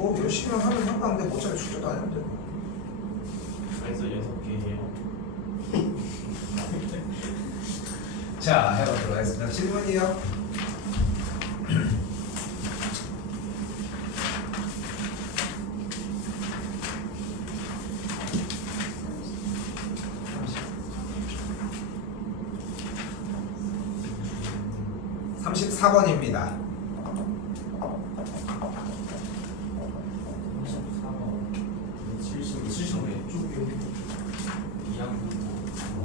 뭐 열심히 하면 상관없는데 어차피 숙제도 안 해도 되고. 그래서 6개예요. 자, 해보도록 하겠습니다. 질문이요. (34) 번입니다. 70개 쭉 여기 2학년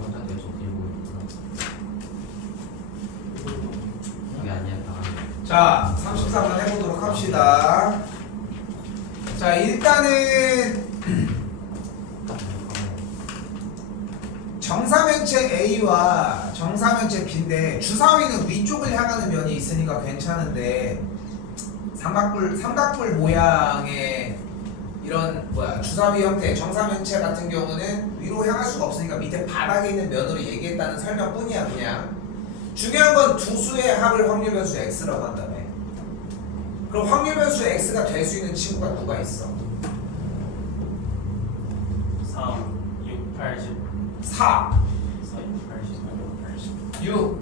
원자 대쪽 들고 있구나. 이게 아니야 다. 자, 33번 해보도록 합시다. 자, 일단은 정사면체 A와 정사면체 B인데 주사위는 위쪽을 향하는 면이 있으니까 괜찮은데 삼각뿔 모양의 이런 주사위 형태 정사면체 같은 경우는 위로 향할 수가 없으니까 밑에 바닥에 있는 면으로 얘기했다는 설명뿐이야. 그냥 중요한 건 두 수의 합을 확률 변수 x라고 한다며. 그럼 확률 변수 x가 될 수 있는 친구가 누가 있어? 3, 6, 80. 4, 4, 6, 80, 6,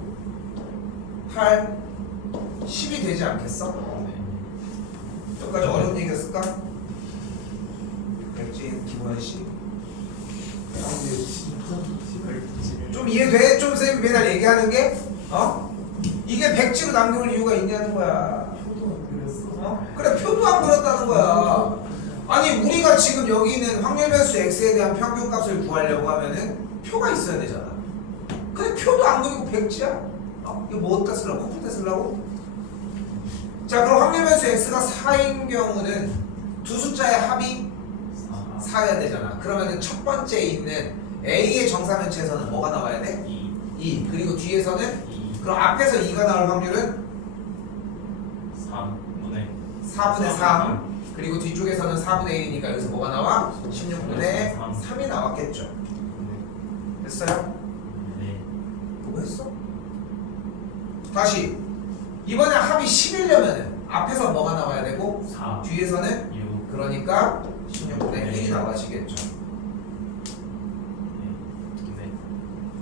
8, 10이 되지 않겠어? 네. 여기까지 어려운 얘기였을까? 백진, 김원씨 좀 이해돼? 좀 쌤이 맨날 얘기하는 게? 이게 백지로 남겨올 이유가 있냐는 거야. 그래, 표도 안 그렸다는 거야. 아니, 우리가 지금 여기 있는 확률 변수 x에 대한 평균값을 구하려고 하면은 표가 있어야 되잖아. 근데 표도 안 그리고 백지야? 이거 뭐 어디다 쓰려고? 커플 때 쓰려고? 자, 그럼 확률 변수 x가 4인 경우는 두 숫자의 합이 4여야 되잖아. 그러면은 첫 번째에 있는 A의 정사면체에서는 뭐가 나와야 돼? 2. 그리고 뒤에서는 2. 그럼 앞에서 2가 나올 확률은 3분의 4분의 3. 그리고 뒤쪽에서는 4분의 1이니까 여기서 뭐가 나와? 16분의 3이 나왔겠죠. 됐어요? 네. 뭐 했어? 다시 이번에 합이 10이려면은 앞에서 뭐가 나와야 되고 4, 뒤에서는 6. 그러니까 16분의 1이 나와지겠죠. 네.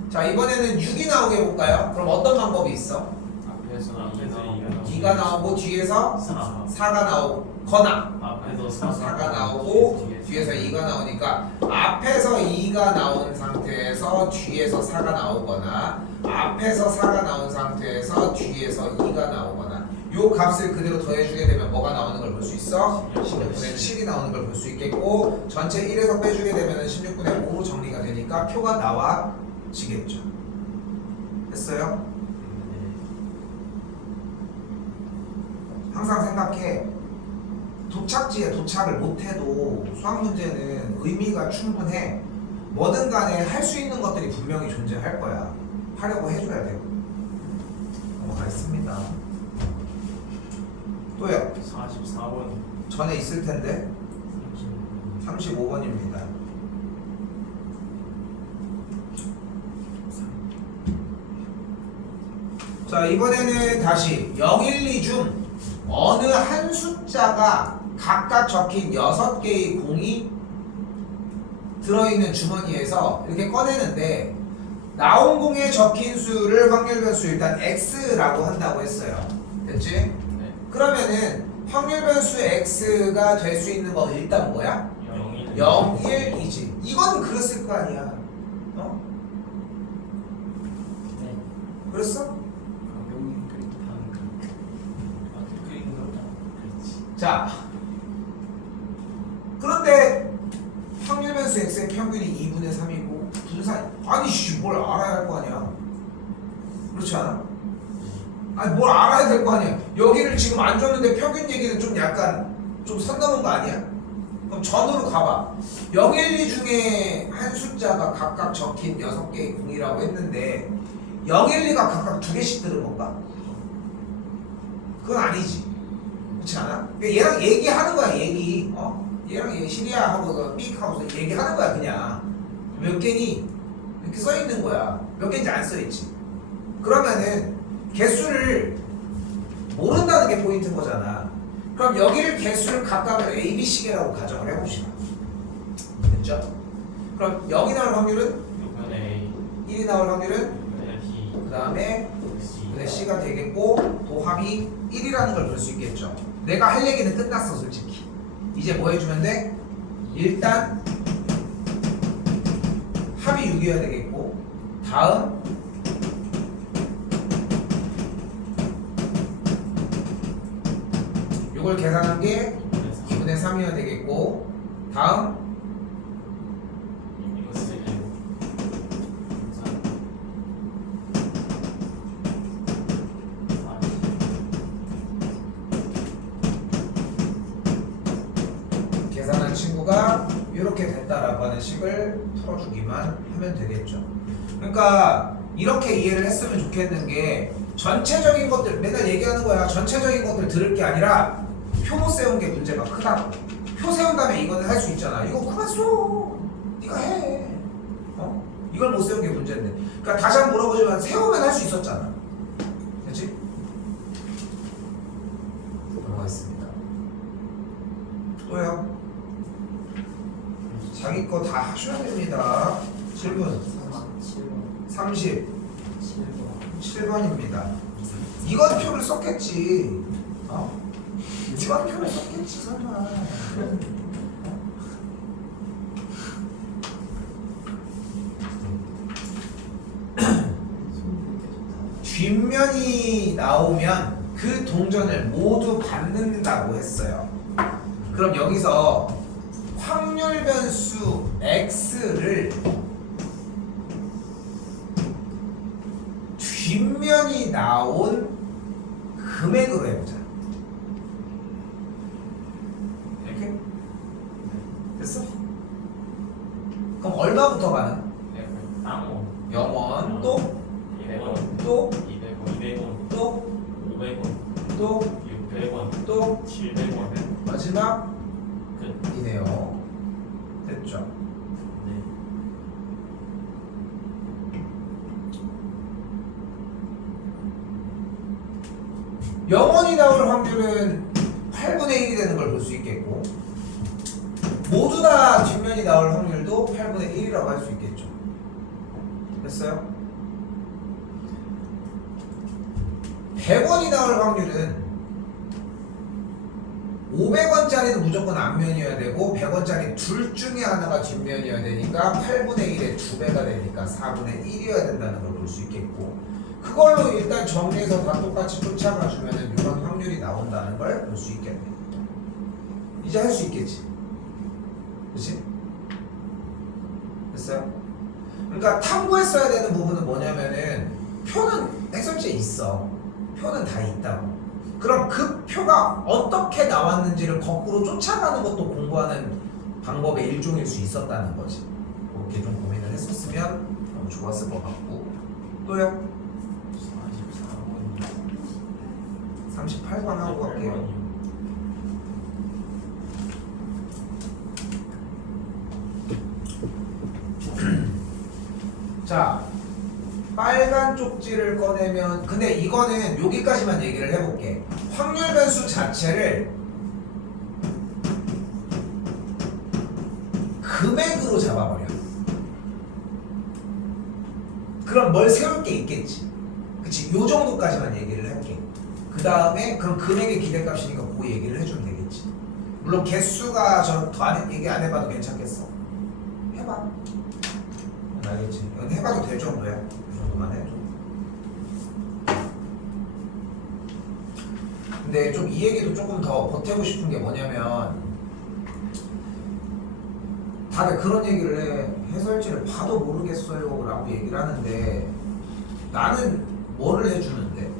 자, 이번에는 6이 나오게 해볼까요? 그럼 어떤 방법이 있어? 앞에서 2가 나오고 뒤에서 4. 4가 나오거나 앞에서 4가 나오고 뒤에서 2가 나오니까 앞에서 2가 나온 상태에서 뒤에서 4가 나오거나 앞에서 4가 나온 상태에서 뒤에서 2가 나오거나 요 값을 그대로 더해주게 되면 뭐가 나오는 걸 볼 수 있어? 16분의 7이 나오는 걸 볼 수 있겠고 전체 1에서 빼주게 되면 16분의 5로 정리가 되니까 표가 나와지겠죠. 됐어요? 항상 생각해. 도착지에 도착을 못해도 수학 문제는 의미가 충분해. 뭐든 간에 할 수 있는 것들이 분명히 존재할 거야. 하려고 해줘야 되고. 넘어가겠습니다. 또요. 44번. 전에 있을 텐데 35번입니다. 자, 이번에는 다시 0, 1, 2 중 어느 한 숫자가 각각 적힌 6개의 공이 들어있는 주머니에서 이렇게 꺼내는데 나온 공에 적힌 수를 확률 변수 일단 x라고 한다고 했어요. 됐지? 네. 그러면은 확률 변수 x가 될 수 있는 건 일단 뭐야? 0, 1, 2지. 이건 그랬을 거 아니야. 네. 그랬어? 그렇지. 자, 그런데 확률 변수 x의 평균이 2분의 3이고 분산 아니 뭘 알아야 할 거 아니야. 그렇지 않아? 아니 뭘 알아야 될 거 아니야. 여기를 지금 안 줬는데 평균 얘기는 좀 약간 좀 선 넘은 거 아니야? 그럼 전으로 가봐. 0, 1, 2 중에 한 숫자가 각각 적힌 6개의 공이라고 했는데 0, 1, 2가 각각 2개씩 들은 건가? 그건 아니지. 그렇지 않아? 얘랑 얘기하는 거야. 얘기. 얘랑 시리아하고 삑하고서 얘기하는 거야. 그냥 몇 개니? 이렇게 써 있는 거야. 몇 개인지 안 써 있지. 그러면은 개수를 모른다는 게 포인트인 거잖아. 그럼 여기를 개수를 각각을 A, B 시계라고 가정을 해봅시다. 됐죠? 그럼 여기 나올 확률은 6분의 A 1이 나올 확률은 6분의 B 그 다음에 C 근데 C가 되겠고 도합이 1이라는 걸 볼 수 있겠죠. 내가 할 얘기는 끝났어 솔직히. 이제 뭐 해주면 돼? 일단 합이 6이어야 되겠고 다음 이걸 계산한 게 2분의 3이어야 되겠고 다음 이거 쓰레기 계산한 친구가 이렇게 됐다라고 하는 식을 풀어주기만 하면 되겠죠. 그러니까 이렇게 이해를 했으면 좋겠는 게 전체적인 것들 맨날 얘기하는 거야. 전체적인 것들 들을 게 아니라 표 못 세운 게 문제가 크다고. 표 세운 다음에 이거는 할 수 있잖아. 이거 그만 써. 네가 해. 이걸 못 세운 게 문제인데. 그러니까 다시 한번 물어보지만 세우면 할 수 있었잖아. 그렇지? 넘어가겠습니다. 또요. 자기 거 다 하셔야 됩니다. 7분 37번입니다. 이건 표를 썼겠지. 이건 표를 썼겠지 설마. 뒷면이 나오면 그 동전을 모두 받는다고 했어요. 그럼 여기서 확률 변수 x를 뒷면이 나온 금액으로 해보자. 이렇게? 됐어? 그럼 얼마부터 가는? 0원 또? 200원 또? 200원 또? 500원 또? 600원 또? 700원 마지막? 끝. 이네요. 됐죠? 네. 영원히 나올 확률은 8분의 1이 되는 걸 볼 수 있겠고 모두 다 뒷면이 나올 확률도 8분의 1이라고 할 수 있겠죠. 됐어요? 100원이 나올 확률은 500원짜리는 무조건 앞면이어야 되고 100원짜리 둘 중에 하나가 뒷면이어야 되니까 8분의 1의 2배가 되니까 4분의 1이어야 된다는 걸 볼 수 있겠고 그걸로 일단 정리해서 다 똑같이 쫓아가 주면은 이런 확률이 나온다는 걸 볼 수 있겠네. 이제 할 수 있겠지. 그치? 됐어요? 그러니까 탐구했어야 되는 부분은 뭐냐면은 표는 해설지에 있어. 표는 다 있다고. 그럼 그 표가 어떻게 나왔는지를 거꾸로 쫓아가는 것도 공부하는 방법의 일종일 수 있었다는 거지. 그렇게 좀 고민을 했었으면 너무 좋았을 것 같고. 또요? 38번 하고 갈게요. 자, 빨간 쪽지를 꺼내면 근데 이거는 여기까지만 얘기를 해볼게. 확률 변수 자체를 금액으로 잡아버려. 그럼 뭘 세울 게 있겠지. 그치? 요 정도까지만 얘기를 할게. 그 다음에 그럼 금액의 기대값이니까 그 얘기를 해주면 되겠지. 물론 개수가 저 더 얘기 안 해봐도 괜찮겠어. 해봐. 알겠지? 이건 해봐도 될 정도야. 이 정도만 해줘. 근데 좀 이 얘기도 조금 더 보태고 싶은 게 뭐냐면 다들 그런 얘기를 해. 해설지를 봐도 모르겠어요 라고 얘기를 하는데 나는 뭐를 해주는데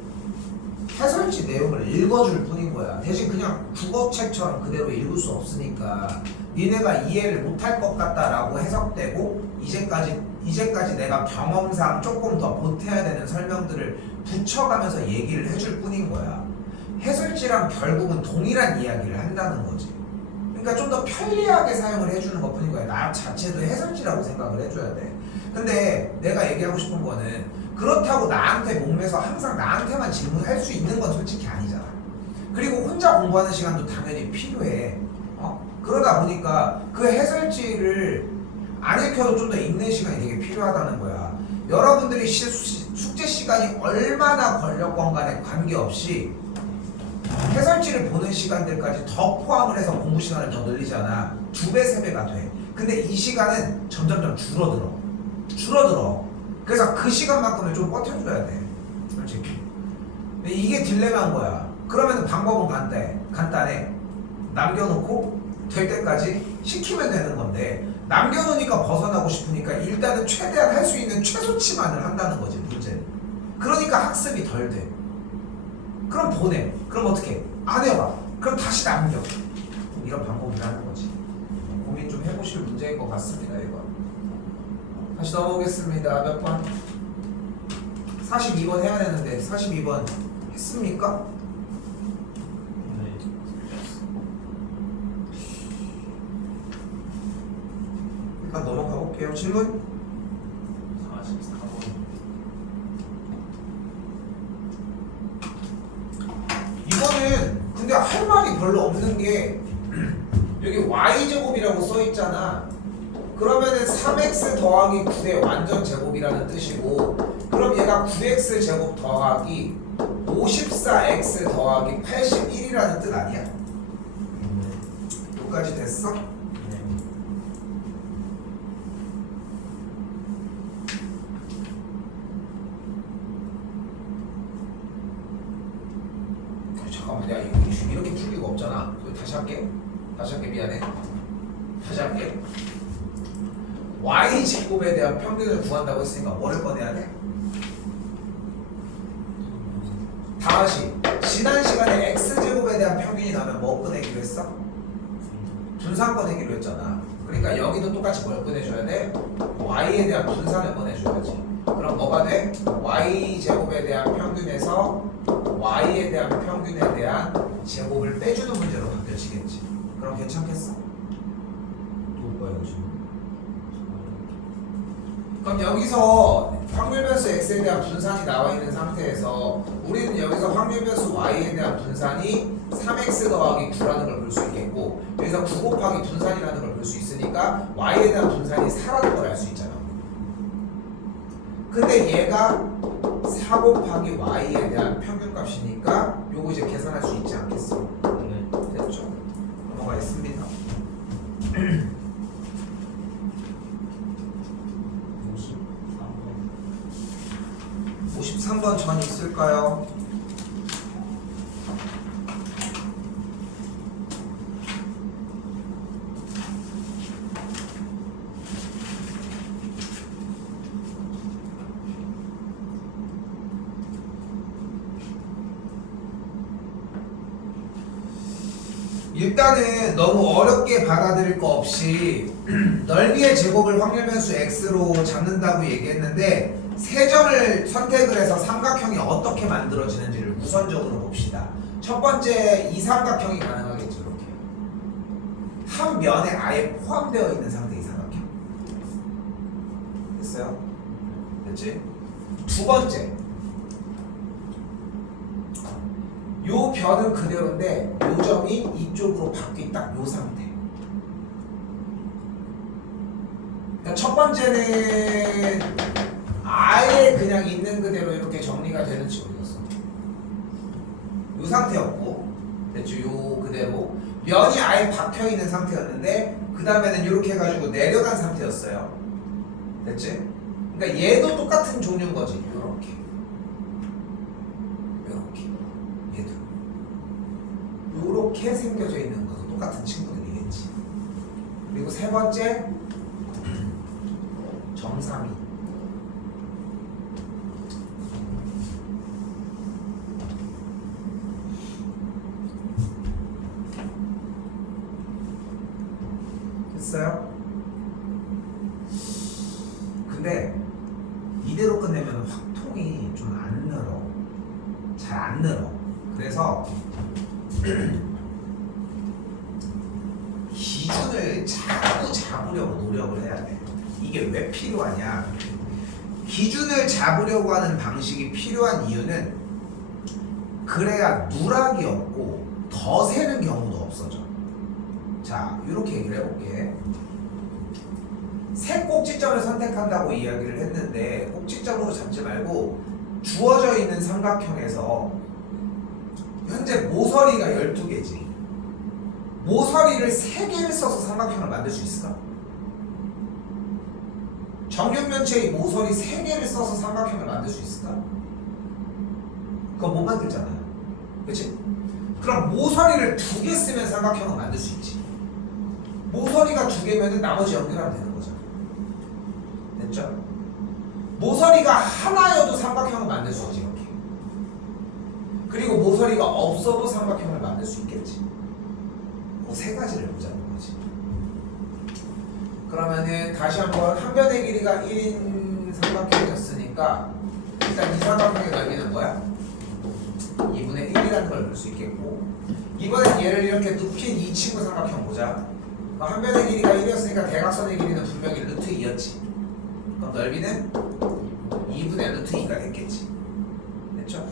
해설지 내용을 읽어줄 뿐인 거야. 대신 그냥 국어책처럼 그대로 읽을 수 없으니까 니네가 이해를 못할 것 같다라고 해석되고 이제까지 내가 경험상 조금 더 보태야 되는 설명들을 붙여가면서 얘기를 해줄 뿐인 거야. 해설지랑 결국은 동일한 이야기를 한다는 거지. 그러니까 좀 더 편리하게 사용을 해주는 것 뿐인 거야. 나 자체도 해설지라고 생각을 해줘야 돼. 근데 내가 얘기하고 싶은 거는 그렇다고 나한테 목매서 항상 나한테만 질문할 수 있는 건 솔직히 아니잖아. 그리고 혼자 공부하는 시간도 당연히 필요해. 그러다 보니까 그 해설지를 안 읽혀도 좀 더 읽는 시간이 되게 필요하다는 거야. 여러분들이 숙제 시간이 얼마나 걸렸건 간에 관계없이 해설지를 보는 시간들까지 더 포함을 해서 공부 시간을 더 늘리잖아. 2배, 3배가 돼. 근데 이 시간은 점점점 줄어들어. 그래서 그 시간만큼을 좀 버텨줘야 돼. 솔직히. 근데 이게 딜레마인 거야. 그러면 방법은 간단해. 남겨놓고 될 때까지 시키면 되는 건데, 남겨놓으니까 벗어나고 싶으니까 일단은 최대한 할 수 있는 최소치만을 한다는 거지, 문제는. 그러니까 학습이 덜 돼. 그럼 보내. 그럼 어떻게? 안 해봐. 그럼 다시 남겨. 이런 방법이라는 거지. 고민 좀 해보실 문제인 것 같습니다, 이거. 다시 넘어오겠습니다. 몇 번? 42번 해야 되는데 42번 했습니까? 네. 일단 넘어가 볼게요. 질문? 44번. 이거는 근데 할 말이 별로 없는 게 여기 y제곱이라고 써있잖아. 그러면은 3x 더하기 9의 완전 제곱이라는 뜻이고, 그럼 얘가 9x 제곱 더하기 54x 더하기 81이라는 뜻 아니야? 여기까지 됐어? 네. 잠깐만, 야 이렇게 풀 리가 없잖아. 다시 할게. 미안해. 다시 할게. y제곱에 대한 평균을 구한다고 했으니까 뭐를 꺼내야 돼? 다시 지난 시간에 x제곱에 대한 평균이 나오면 뭐 꺼내기로 했어? 분산 꺼내기로 했잖아. 그러니까 여기도 똑같이 뭘 꺼내줘야 돼? y에 대한 분산을 꺼내줘야지. 그럼 뭐가 돼? y제곱에 대한 평균에서 y에 대한 평균에 대한 제곱을 빼주는 문제로 바뀌어지겠지. 그럼 괜찮겠어? 누굴까요 지금? 그럼 여기서 확률 변수 x에 대한 분산이 나와 있는 상태에서 우리는 여기서 확률 변수 y에 대한 분산이 3x 더하기 9라는 걸 볼 수 있겠고, 여기서 9 곱하기 분산이라는 걸 볼 수 있으니까 y에 대한 분산이 4라는 걸 알 수 있잖아. 근데 얘가 4 곱하기 y에 대한 평균값이니까 요거 이제 계산할 수 있지 않겠어? 네. 됐죠? 넘어가겠습니다. 53번 전 있을까요? 일단은 너무 어렵게 받아들일 거 없이 넓이의 제곱을 확률 변수 x로 잡는다고 얘기했는데, 세 점을 선택을 해서 삼각형이 어떻게 만들어지는지를 우선적으로 봅시다. 첫 번째, 이 삼각형이 가능하겠죠. 이렇게 한 면에 아예 포함되어 있는 상태의 삼각형. 됐어요? 됐지? 두 번째, 요 변은 그대로인데 요 점이 이쪽으로 바뀐 딱 요 상태. 그러니까 첫 번째는 아예 그냥 있는 그대로 이렇게 정리가 되는지 모르겠어. 요 상태였고, 됐죠? 요 그대로 면이 아예 박혀 있는 상태였는데 그 다음에는 이렇게 해가지고 내려간 상태였어요. 됐지? 그러니까 얘도 똑같은 종류인 거지. 요렇게 얘도 요렇게 생겨져 있는 것도 똑같은 친구들이겠지. 그리고 세 번째, 정삼이. 됐어요? 근데 이대로 끝내면 확통이 좀 안 늘어. 잘 안 늘어. 그래서 기준을 자꾸 잡으려고 노력을 해야 돼. 이게 왜 필요하냐? 기준을 잡으려고 하는 방식이 필요한 이유는 그래야 누락이 없고 더 새는 경우도 없어져. 자, 이렇게 얘기를 해볼게. 새 꼭지점을 선택한다고 이야기를 했는데 꼭지점으로 잡지 말고 주어져 있는 삼각형에서 현재 모서리가 12개지. 모서리를 3개를 써서 삼각형을 만들 수 있을까? 정육면체의 모서리 3개를 써서 삼각형을 만들 수 있을까? 그거 못 만들잖아. 그치? 그럼 모서리를 2개 쓰면 삼각형을 만들 수 있지. 모서리가 2개면 나머지 연결하면 되는 거잖아. 됐죠? 모서리가 하나여도 삼각형을 만들 수 있지, 이렇게. 그리고 모서리가 없어도 삼각형을 만들 수 있겠지. 그 3가지를 보자는 거지. 그러면은 다시 한번 한 변의 길이가 1인 삼각형이었으니까 일단 이 삼각형의 넓이는 뭐야? 2분의 1이라는 걸 볼 수 있겠고, 이번엔 얘를 이렇게 눕힌 이 친구 삼각형 보자. 한 변의 길이가 1이었으니까 대각선의 길이는 분명히 루트 2였지. 그럼 넓이는 2분의 루트 2가 됐겠지. 됐죠?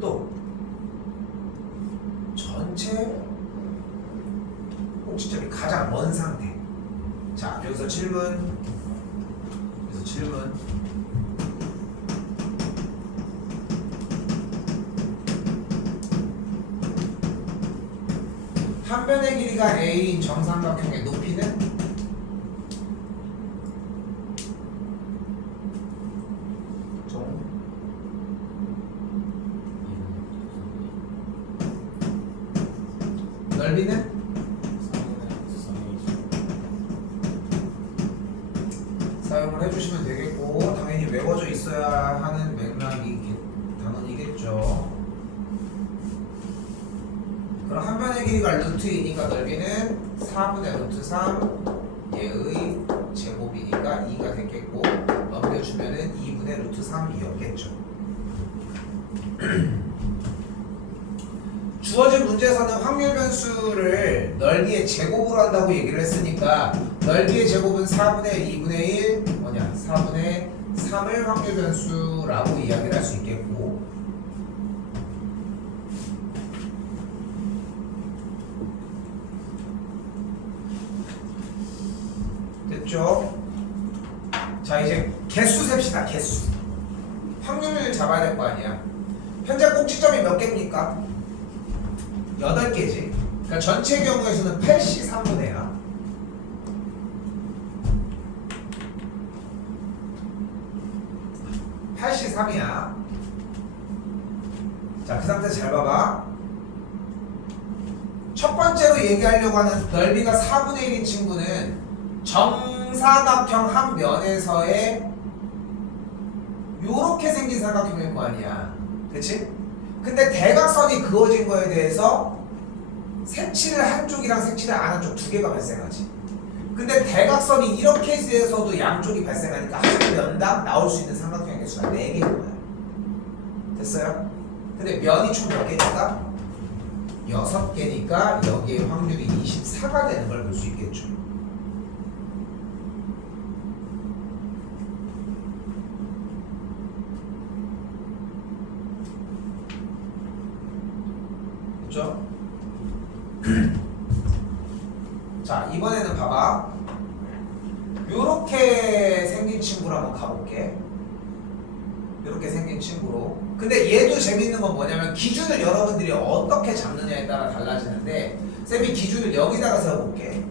또 전체 꼭지점이 가장 먼 상태. 자, 여기서 7분, 여기서 7분. 한 변의 길이가 A인 정삼각형의 높이는 넓이는 사용을 해주시면 되겠고, 당연히 외워져 있어야 하는 맥락이 단원이겠죠. 그럼 한 변의 길이가 루트이니까 넓이는 4분의 루트 3 얘의 제곱이니까 2가 됐겠고, 넘겨주면은 2분의 루트 3이었겠죠. 주어진 문제에서는 확률 변수를 넓이의 제곱으로 한다고 얘기를 했으니까 넓이의 제곱은 4분의 2분의 1 뭐냐 4분의 3을 확률 변수라고 이야기를 할 수 있겠고, 됐죠? 자, 이제 개수 셉시다. 개수. 확률을 잡아야 될 거 아니야. 현재 꼭지점이 몇 개입니까? 8개지. 그러니까 전체 경우에서는 8시 3분의야. (8시 3이야) 자, 그 상태 잘 봐봐. 첫 번째로 얘기하려고 하는 넓이가 4분의 1인 친구는 정사각형 한 면에서의 요렇게 생긴 삼각형일 거 아니야. 그치? 근데 대각선이 그어진 거에 대해서 색칠을 한쪽이랑 색칠을 안 한 쪽 2개가 발생하지. 근데 대각선이 이렇게 돼서도 양쪽이 발생하니까 한 면당 나올 수 있는 삼각형의 개수가 4개인 거야. 됐어요? 근데 면이 총 몇 개니까? 6개니까 여기에 확률이 24가 되는 걸 볼 수 있겠죠. 그렇죠? 자, 이번에는 봐봐. 요렇게 생긴 친구로 한번 가볼게. 요렇게 생긴 친구로. 근데 얘도 재밌는 건 뭐냐면 기준을 여러분들이 어떻게 잡느냐에 따라 달라지는데, 쌤이 기준을 여기다가 세워볼게.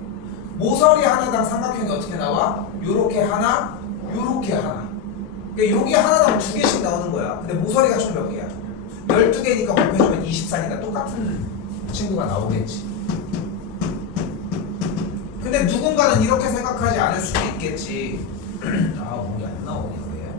모서리 하나당 삼각형이 어떻게 나와? 요렇게 하나, 요렇게 하나. 그러니까 여기 하나당 2개씩 나오는 거야. 근데 모서리가 총 몇 개야? 12개니까 곱해주면 24니까 똑같은 친구가 나오겠지. 근데 누군가는 이렇게 생각하지 않을 수도 있겠지. 아, 몸이 안 나오네 왜?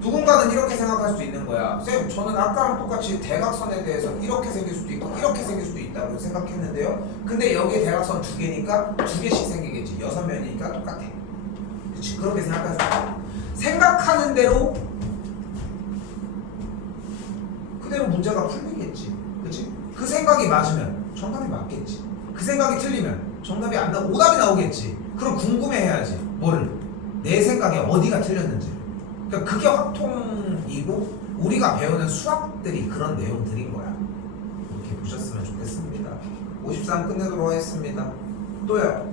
누군가는 이렇게 생각할 수도 있는 거야. 쌤, 저는 아까랑 똑같이 대각선에 대해서 이렇게 생길 수도 있고 이렇게 생길 수도 있다고 생각했는데요. 근데 여기에 대각선 2개니까 2개씩 생기겠지. 6면이니까 똑같아. 그치? 그렇게 생각할 수 있어. 생각하는 대로 그대로 문제가 풀리겠지. 그치? 그 생각이 맞으면 정답이 맞겠지. 그 생각이 틀리면 정답이 안 나오고 오답이 나오겠지. 그럼 궁금해해야지. 뭐를? 내 생각에 어디가 틀렸는지. 그러니까 그게 확통이고 우리가 배우는 수학들이 그런 내용들인 거야. 이렇게 보셨으면 좋겠습니다. 53 끝내도록 하겠습니다. 또요.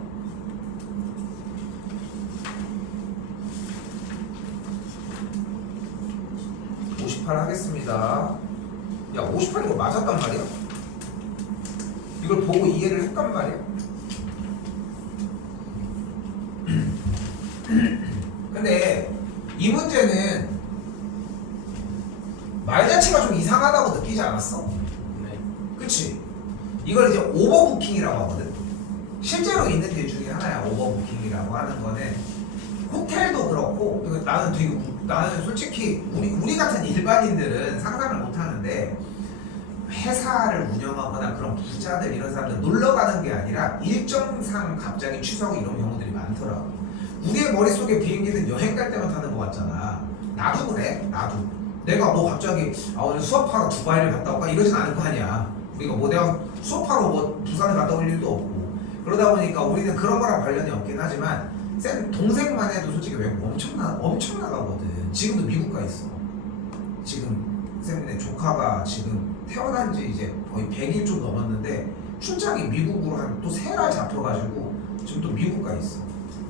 58 하겠습니다. 야, 58 이거 맞았단 말이야? 이걸 보고 이해를 했단 말이야? 근데 이 문제는 말 자체가 좀 이상하다고 느끼지 않았어? 네. 그치? 이걸 이제 오버부킹이라고 하거든. 실제로 있는 일 중에 하나야. 오버부킹이라고 하는 거는 호텔도 그렇고, 나는 솔직히 우리 같은 일반인들은 상상을 못 하는데 회사를 운영하거나 그런 부자들 이런 사람들 놀러 가는 게 아니라 일정상 갑자기 취소하고 이런 경우들이 많더라고. 우리의 머릿속에 비행기는 여행 갈 때만 타는 거 같잖아. 나도 그래. 나도 내가 뭐 갑자기 오늘 수업하러 두바이를 갔다 올까 이러진 않을 거 아니야. 우리가 뭐 내가 수업하러 뭐 부산을 갔다 올 일도 없고. 그러다 보니까 우리는 그런 거랑 관련이 없긴 하지만 쌤 동생만 해도 솔직히 외국 엄청 나가거든. 지금도 미국 가 있어. 지금 쌤네 조카가 지금 태어난 지 이제 거의 100일 좀 넘었는데 출장이 미국으로 한 또 3달 잡혀가지고 지금 또 미국 가 있어.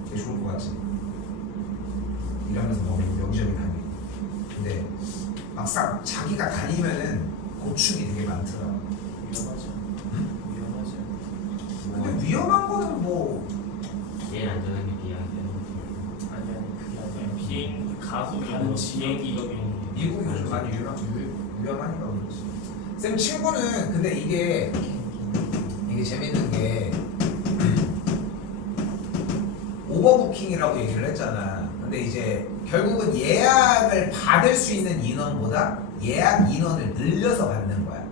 되게 좋을 것 같지? 일하면서 너무 여기저기 다니고. 근데 막상 자기가 다니면은 고충이 되게 많더라. 위험하죠. 위험하죠. 근데 위험한 거는 뭐 제일 안전한 게 비행기는 아니 그게 아니라 비행 가서 가는 비행기 미국이 요즘 많이 위험하니까 그렇지. 쌤 친구는 근데 이게 재밌는 게 오버부킹이라고 얘기를 했잖아. 근데 이제 결국은 예약을 받을 수 있는 인원보다 예약 인원을 늘려서 받는 거야.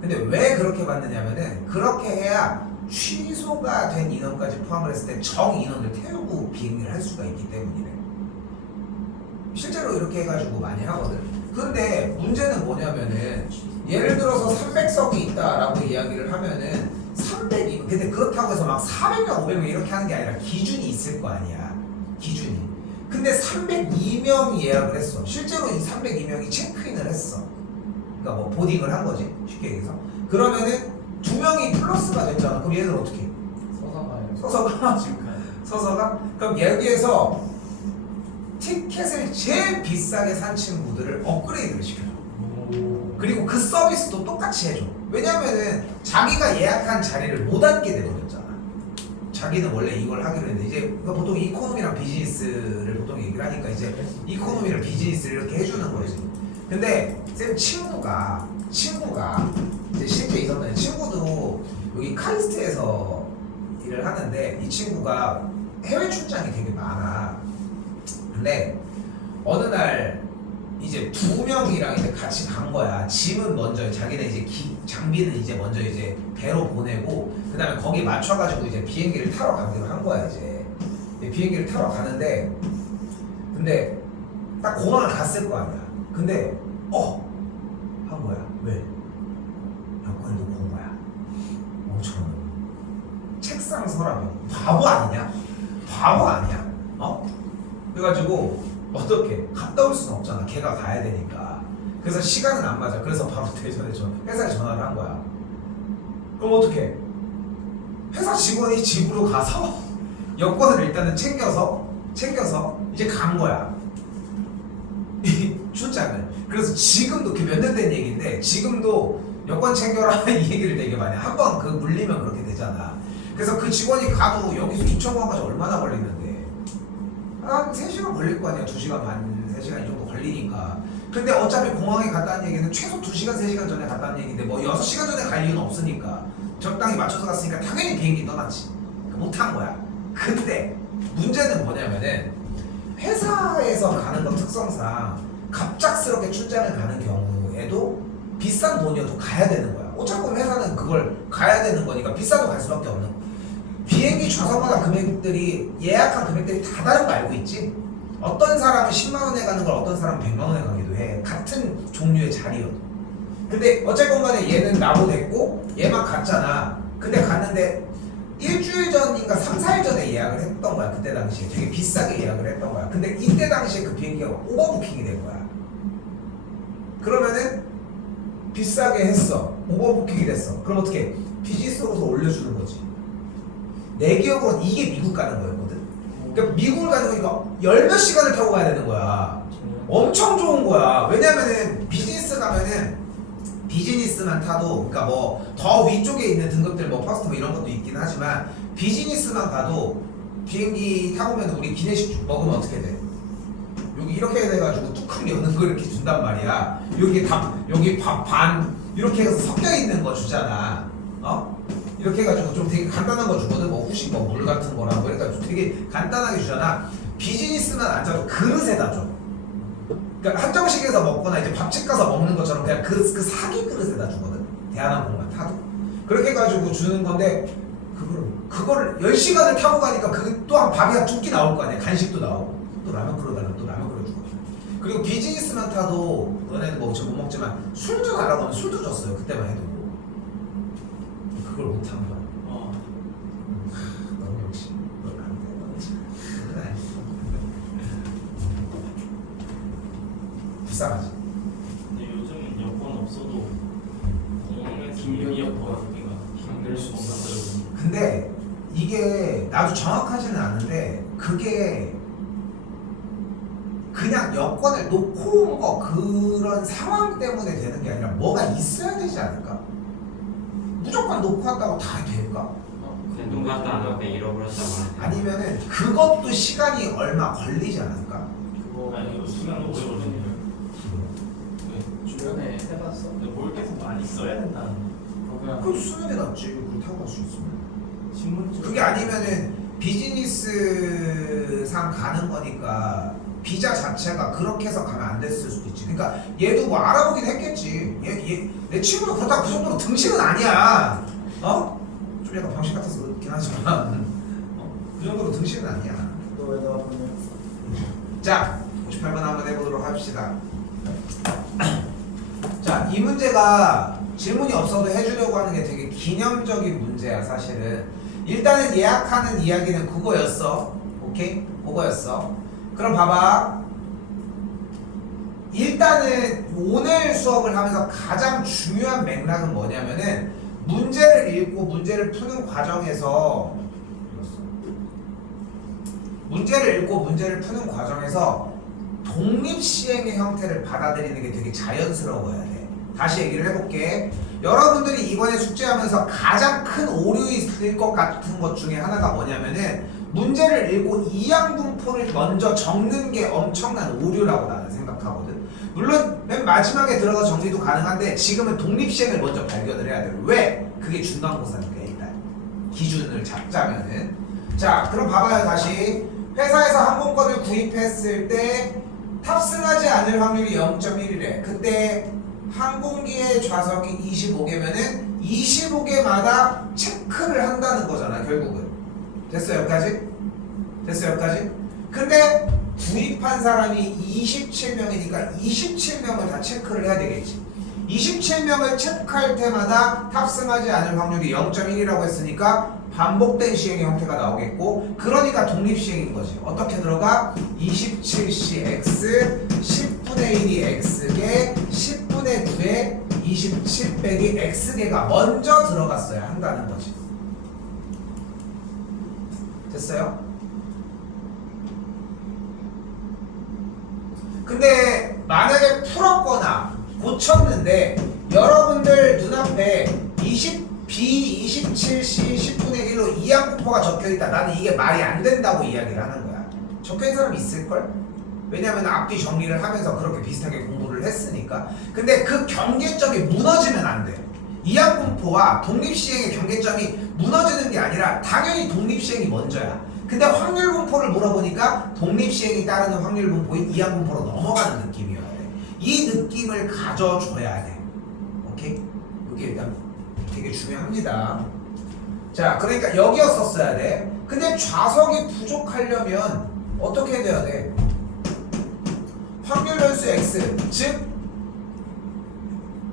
근데 왜 그렇게 받느냐면은 그렇게 해야 취소가 된 인원까지 포함을 했을 때 정 인원을 태우고 비행기를 할 수가 있기 때문이래. 실제로 이렇게 해가지고 많이 하거든. 근데 문제는 뭐냐면은 예를 들어서 300석이 있다라고 이야기를 하면은 300이 근데 그렇다고 해서 막 400명, 500명 이렇게 하는 게 아니라 기준이 있을 거 아니야. 기준이. 근데 302명이 예약을 했어. 실제로 이 302명이 체크인을 했어. 그러니까 뭐 보딩을 한 거지. 쉽게 얘기해서. 그러면은 2명이 플러스가 됐잖아. 그럼 얘들 어떻게 해? 서서 가요. 서서가? 그럼 여기에서 티켓을 제일 비싸게 산 친구들을 업그레이드를 시켜줘. 그리고 그 서비스도 똑같이 해줘. 왜냐면은 자기가 예약한 자리를 못 앉게 돼버렸잖아. 자기는 원래 이걸 하기로 했는데 이제 그러니까 보통 이코노미랑 비즈니스를 보통 얘기를 하니까 이제 이코노미랑 비즈니스를 이렇게 해주는 거지. 근데 쌤 친구가 이제 실제 있었던 친구도 여기 카이스트에서 일을 하는데 이 친구가 해외 출장이 되게 많아. 근데 어느 날 이제 2명이랑 이제 같이 간 거야. 짐은 먼저 자기네 이제 장비는 이제 먼저 이제 배로 보내고 그다음에 거기 맞춰가지고 이제 비행기를 타러 가기로 한 거야. 이제 비행기를 타러 가는데 근데 딱 공항을 갔을 거 아니야. 근데 한 거야. 왜? 여권을 놓고 온 거야. 멍청한 놈. 책상 서랍에 바보 아니냐? 바보 아니야? 그래가지고 어떻게 갔다 올 수는 없잖아. 걔가 가야 되니까. 그래서 시간은 안 맞아. 그래서 바로 대전에 회사에 전화를 한 거야. 그럼 어떻게? 회사 직원이 집으로 가서 여권을 일단은 챙겨서 이제 간 거야. 이 출장을. 그래서 지금도 몇 년 된 얘기인데 지금도 여권 챙겨라 이 얘기를 되게 많이 해. 한번 그 물리면 그렇게 되잖아. 그래서 그 직원이 가도 여기서 인천공항까지 얼마나 걸리는데 한 3시간 걸릴 거 아니야. 2시간 반, 3시간 이 정도 걸리니까. 근데 어차피 공항에 갔다는 얘기는 최소 2시간, 3시간 전에 갔다는 얘기인데 뭐 6시간 전에 갈 이유는 없으니까 적당히 맞춰서 갔으니까 당연히 비행기 떠났지. 못한 거야. 근데 문제는 뭐냐면은 회사에서 가는 것 특성상 갑작스럽게 출장을 가는 경우에도 비싼 돈이어도 가야 되는 거야. 어차피 회사는 그걸 가야 되는 거니까 비싸도 갈 수밖에 없는 거야. 비행기 좌석마다 금액들이 예약한 금액들이 다 다른 거 알고 있지? 어떤 사람은 10만 원에 가는 걸 어떤 사람은 100만 원에 가기도 해. 같은 종류의 자리여도. 근데 어쨌건 간에 얘는 나보냈고 얘만 갔잖아. 근데 갔는데 일주일 전인가 3, 4일 전에 예약을 했던 거야. 그때 당시에 되게 비싸게 예약을 했던 거야. 근데 이때 당시에 그 비행기가 오버부킹이 된 거야. 그러면은 비싸게 했어. 오버부킹이 됐어. 그럼 어떻게? 비즈니스로서 올려주는 거지. 내 기억으로는 이게 미국 가는 거였거든. 그러니까 미국을 가는 거니까 열 몇 시간을 타고 가야 되는 거야. 엄청 좋은 거야. 왜냐면은 비즈니스 가면은 비즈니스만 타도, 그러니까 뭐 더 위쪽에 있는 등급들 뭐 퍼스트 뭐 이런 것도 있긴 하지만 비즈니스만 가도 비행기 타보면 우리 기내식 먹으면 어떻게 돼? 여기 이렇게 돼가지고 뚜껑 여는 거 이렇게 준단 말이야. 여기 밥 반 이렇게 해서 섞여 있는 거 주잖아. 이렇게 해가지고 좀 되게 간단한 거 주거든. 뭐 후식 뭐 물 같은 거랑 뭐 이래가지고 되게 간단하게 주잖아. 비즈니스만 앉아도 그릇에다 줘. 그러니까 한정식에서 먹거나 이제 밥집 가서 먹는 것처럼 그냥 그 사기 그릇에다 주거든. 대한항공만 타도. 그렇게 해가지고 주는 건데 그걸 10시간을 타고 가니까 그 또한 밥이 한 2끼 나올 거 아니야. 간식도 나오고 또 라면 끓여달라고 또 라면 끓여주고. 그리고 비즈니스만 타도 너네는 뭐 지금 못 먹지만 술도 달라고 하면 술도 줬어요. 그때만 해도. 그걸 못한 거야. 너무 역시 그걸 안 돼. 그래. 비싸가지. 근데 요즘은 여권 없어도 공항에서 이미 여권 우리가 만들 수 없어요. 근데 이게 나도 정확하지는 않은데 그게 그냥 여권을 놓고 온 거 그런 상황 때문에 되는 게 아니라 뭐가 있어야 되지 않을까? 무조건 놓고 왔다고 다 될까? 눈 갔다 안 왔는데 잃어버렸다고 하는데. 아니면은 그것도 시간이 얼마 걸리지 않을까? 그거 아니 이거 시간 오래 걸리네요. 주변에 해봤어? 근데 뭘 계속 많이 써야 된다는 거. 그럼 쓰는 게 낫지. 그걸 타고 갈 수 있으면. 신문지. 그게 아니면은 비즈니스상 가는 거니까 비자 자체가 그렇게 해서 가면 안 됐을 수도 있지. 그러니까 얘도 뭐 알아보긴 했겠지. 내 친구도 그렇다고 그 정도로 등신은 아니야. 좀 약간 병신 같아서 그렇긴 하지만 그 정도로 등신은 아니야. 너왜 나와 보면 자, 58번 한번 해보도록 합시다. 자, 이 문제가 질문이 없어도 해주려고 하는 게 되게 기념적인 문제야, 사실은. 일단은 예약하는 이야기는 그거였어. 오케이? 그거였어. 그럼 봐봐. 일단은 오늘 수업을 하면서 가장 중요한 맥락은 뭐냐면은 문제를 읽고 문제를 푸는 과정에서 독립시행의 형태를 받아들이는 게 되게 자연스러워야 돼. 다시 얘기를 해볼게. 여러분들이 이번에 숙제하면서 가장 큰 오류일 것 같은 것 중에 하나가 뭐냐면은 문제를 읽고 이양분포를 먼저 적는 게 엄청난 오류라고 나는 생각하거든. 물론 맨 마지막에 들어가 정리도 가능한데 지금은 독립시행을 먼저 발견을 해야 돼. 왜? 그게 중간고사니까 일단 기준을 잡자면은. 자, 그럼 봐봐요. 다시 회사에서 항공권을 구입했을 때 탑승하지 않을 확률이 0.1이래. 그때 항공기의 좌석이 25개면은 25개마다 체크를 한다는 거잖아, 결국은. 됐어, 여기까지? 됐어, 여기까지? 근데 구입한 사람이 27명이니까 27명을 다 체크를 해야 되겠지. 27명을 체크할 때마다 탑승하지 않을 확률이 0.1이라고 했으니까 반복된 시행의 형태가 나오겠고, 그러니까 독립시행인 거지. 어떻게 들어가? 27시 x 10분의 1이 x개 10분의 9에 27 빼기 x개가 먼저 들어갔어야 한다는 거지. 됐어요? 근데 만약에 풀었거나 고쳤는데 여러분들 눈앞에 27시 10분의 1로 이항분포가 적혀있다. 나는 이게 말이 안 된다고 이야기를 하는 거야. 적혀있는 사람이 있을걸? 왜냐면 앞뒤 정리를 하면서 그렇게 비슷하게 공부를 했으니까. 근데 그 경계점이 무너지면 안 돼. 이항분포와 독립시행의 경계점이 무너지는 게 아니라 당연히 독립시행이 먼저야. 근데 확률분포를 물어보니까 독립시행이 따르는 확률분포인 이항분포로 넘어가는 느낌이어야 돼. 이 느낌을 가져줘야 돼. 오케이? 이게 일단 되게 중요합니다. 자, 그러니까 여기였었어야 돼. 근데 좌석이 부족하려면 어떻게 돼야 돼? 확률 변수 x, 즉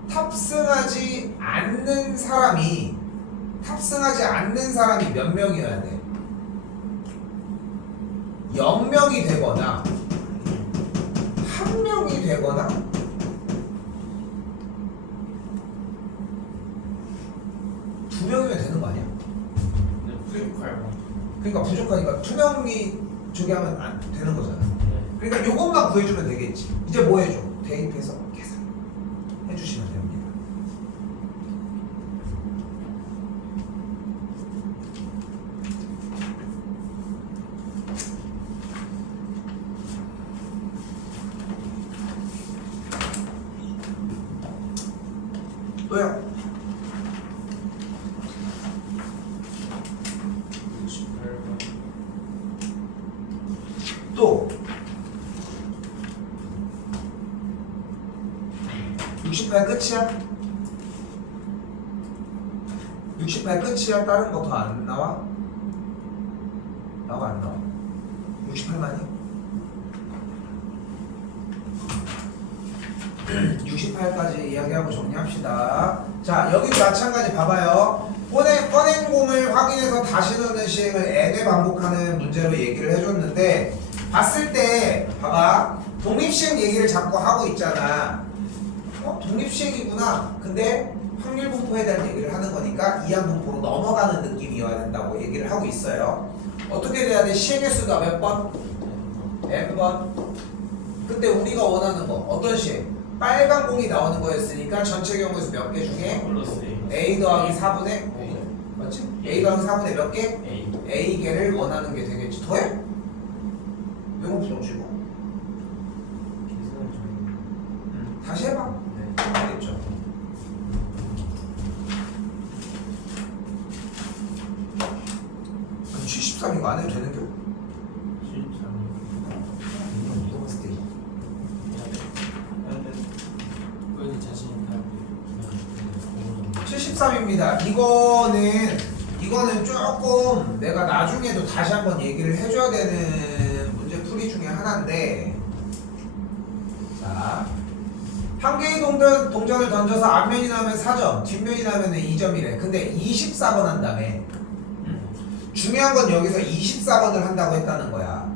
탑승하지 않는 사람이 탑승하지 않는 사람이 몇 명이어야 돼? 0명이 되거나 1명이 되거나 2명이면 되는 거 아니야? 근데 부족할 그러니까 부족하니까 2명이 저기 하면 안 되는 거잖아. 네. 그러니까 요것만 구해주면 되겠지. 이제 뭐 해줘? 대입해서 계산 해주시면 됩니다. 또요? 68번 또 68 끝이야? 68 끝이야? 다른 거 더 안 나와? 나와 안 나와? 68만이? 68까지 이야기하고 정리합시다. 자, 여기도 마찬가지 봐봐요. 꺼낸공을 확인해서 다시 넣는 시행을 n회 반복하는 문제로 얘기를 해줬는데, 봤을 때 봐봐, 독립시행 얘기를 자꾸 하고 있잖아. 독립시행이구나. 근데 확률분포에 대한 얘기를 하는 거니까 이항분포로 넘어가는 느낌이어야 된다고 얘기를 하고 있어요. 어떻게 돼야 돼? 시행의 수가 몇 번? n번. 근데 우리가 원하는 거 어떤 시행? 빨간 공이 나오는 거였으니까 전체 경우에서 몇 개 중에 플러스 a 더하기 4분의 맞지? a 더하기 4분의 몇 개? A a개를 원하는 게 되겠지. 더해? 이거 부정지 뭐. 계산을 좀. 다시 해봐. 네. 알겠죠? 그럼 73이고 안 해도 되는 겨? 73 이건 이거 봤을 때 그건 자신 있다고. 73입니다. 이거는 조금 내가 나중에도 다시 한번 얘기를 해줘야 되는 문제 풀이 중에 하나인데, 자, 한 개의 동전을 던져서 앞면이 나오면 4점, 뒷면이 나오면 2점이래. 근데 24번 한다며. 중요한 건 여기서 24번을 한다고 했다는 거야.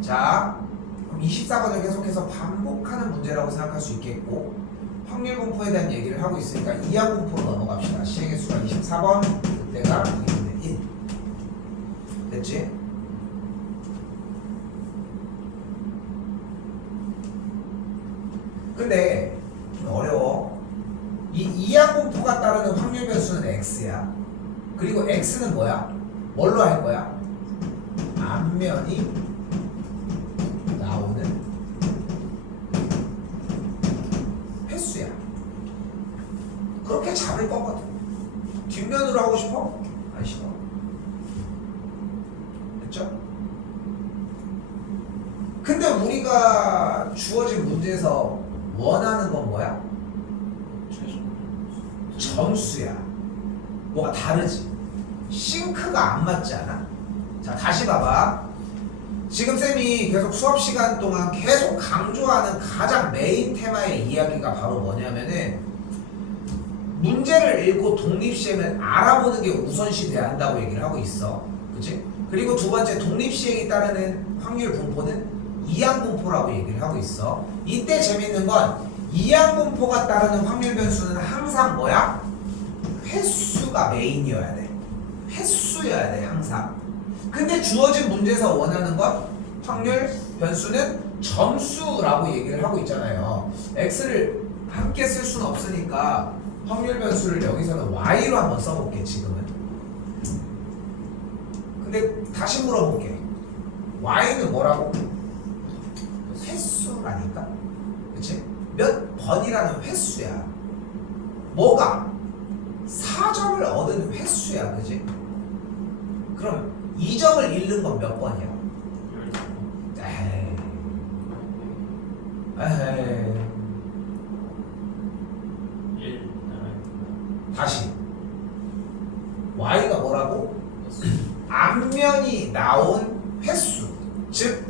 자, 그럼 24번을 계속해서 반복하는 문제라고 생각할 수 있겠고, 확률분포에 대한 얘기를 하고 있으니까 이항분포로 넘어갑시다. 시행의 수가 24번, 그때가 2분의 1. 됐지? 근데 좀 어려워. 이 이항분포가 따르는 확률 변수는 x야. 그리고 x는 뭐야? 뭘로 할 거야? 앞면이 나오는 횟수야. 그렇게 잡을 거거든. 뒷면으로 하고 싶어? 안 싫어. 됐죠? 근데 우리가 주어진 문제에서 원하는 건 뭐야? 점수야. 뭐가 다르지? 싱크가 안 맞지 않아? 자, 다시 봐봐. 지금 쌤이 계속 수업 시간 동안 계속 강조하는 가장 메인 테마의 이야기가 바로 뭐냐면은, 문제를 읽고 독립시행을 알아보는 게 우선시 돼야 한다고 얘기를 하고 있어. 그치? 그리고 두 번째, 독립시행이 따르는 확률 분포는 이항분포라고 얘기를 하고 있어. 이때 재밌는 건 이항분포가 따르는 확률 변수는 항상 뭐야? 횟수가 메인이어야 돼. 횟수여야 돼, 항상. 근데 주어진 문제에서 원하는 건 확률 변수는 점수라고 얘기를 하고 있잖아요. x를 함께 쓸 수는 없으니까 확률 변수를 여기서는 y로 한번 써볼게, 지금은. 근데 다시 물어볼게. y는 뭐라고? 횟수라니까? 그치? 몇 번이라는 횟수야. 뭐가? 4점을 얻은 횟수야, 그치? 그럼 2점을 잃는 건 몇 번이야? 15번 에이. 에이. 1 다시. y가 뭐라고? 앞면이 나온 횟수. 즉,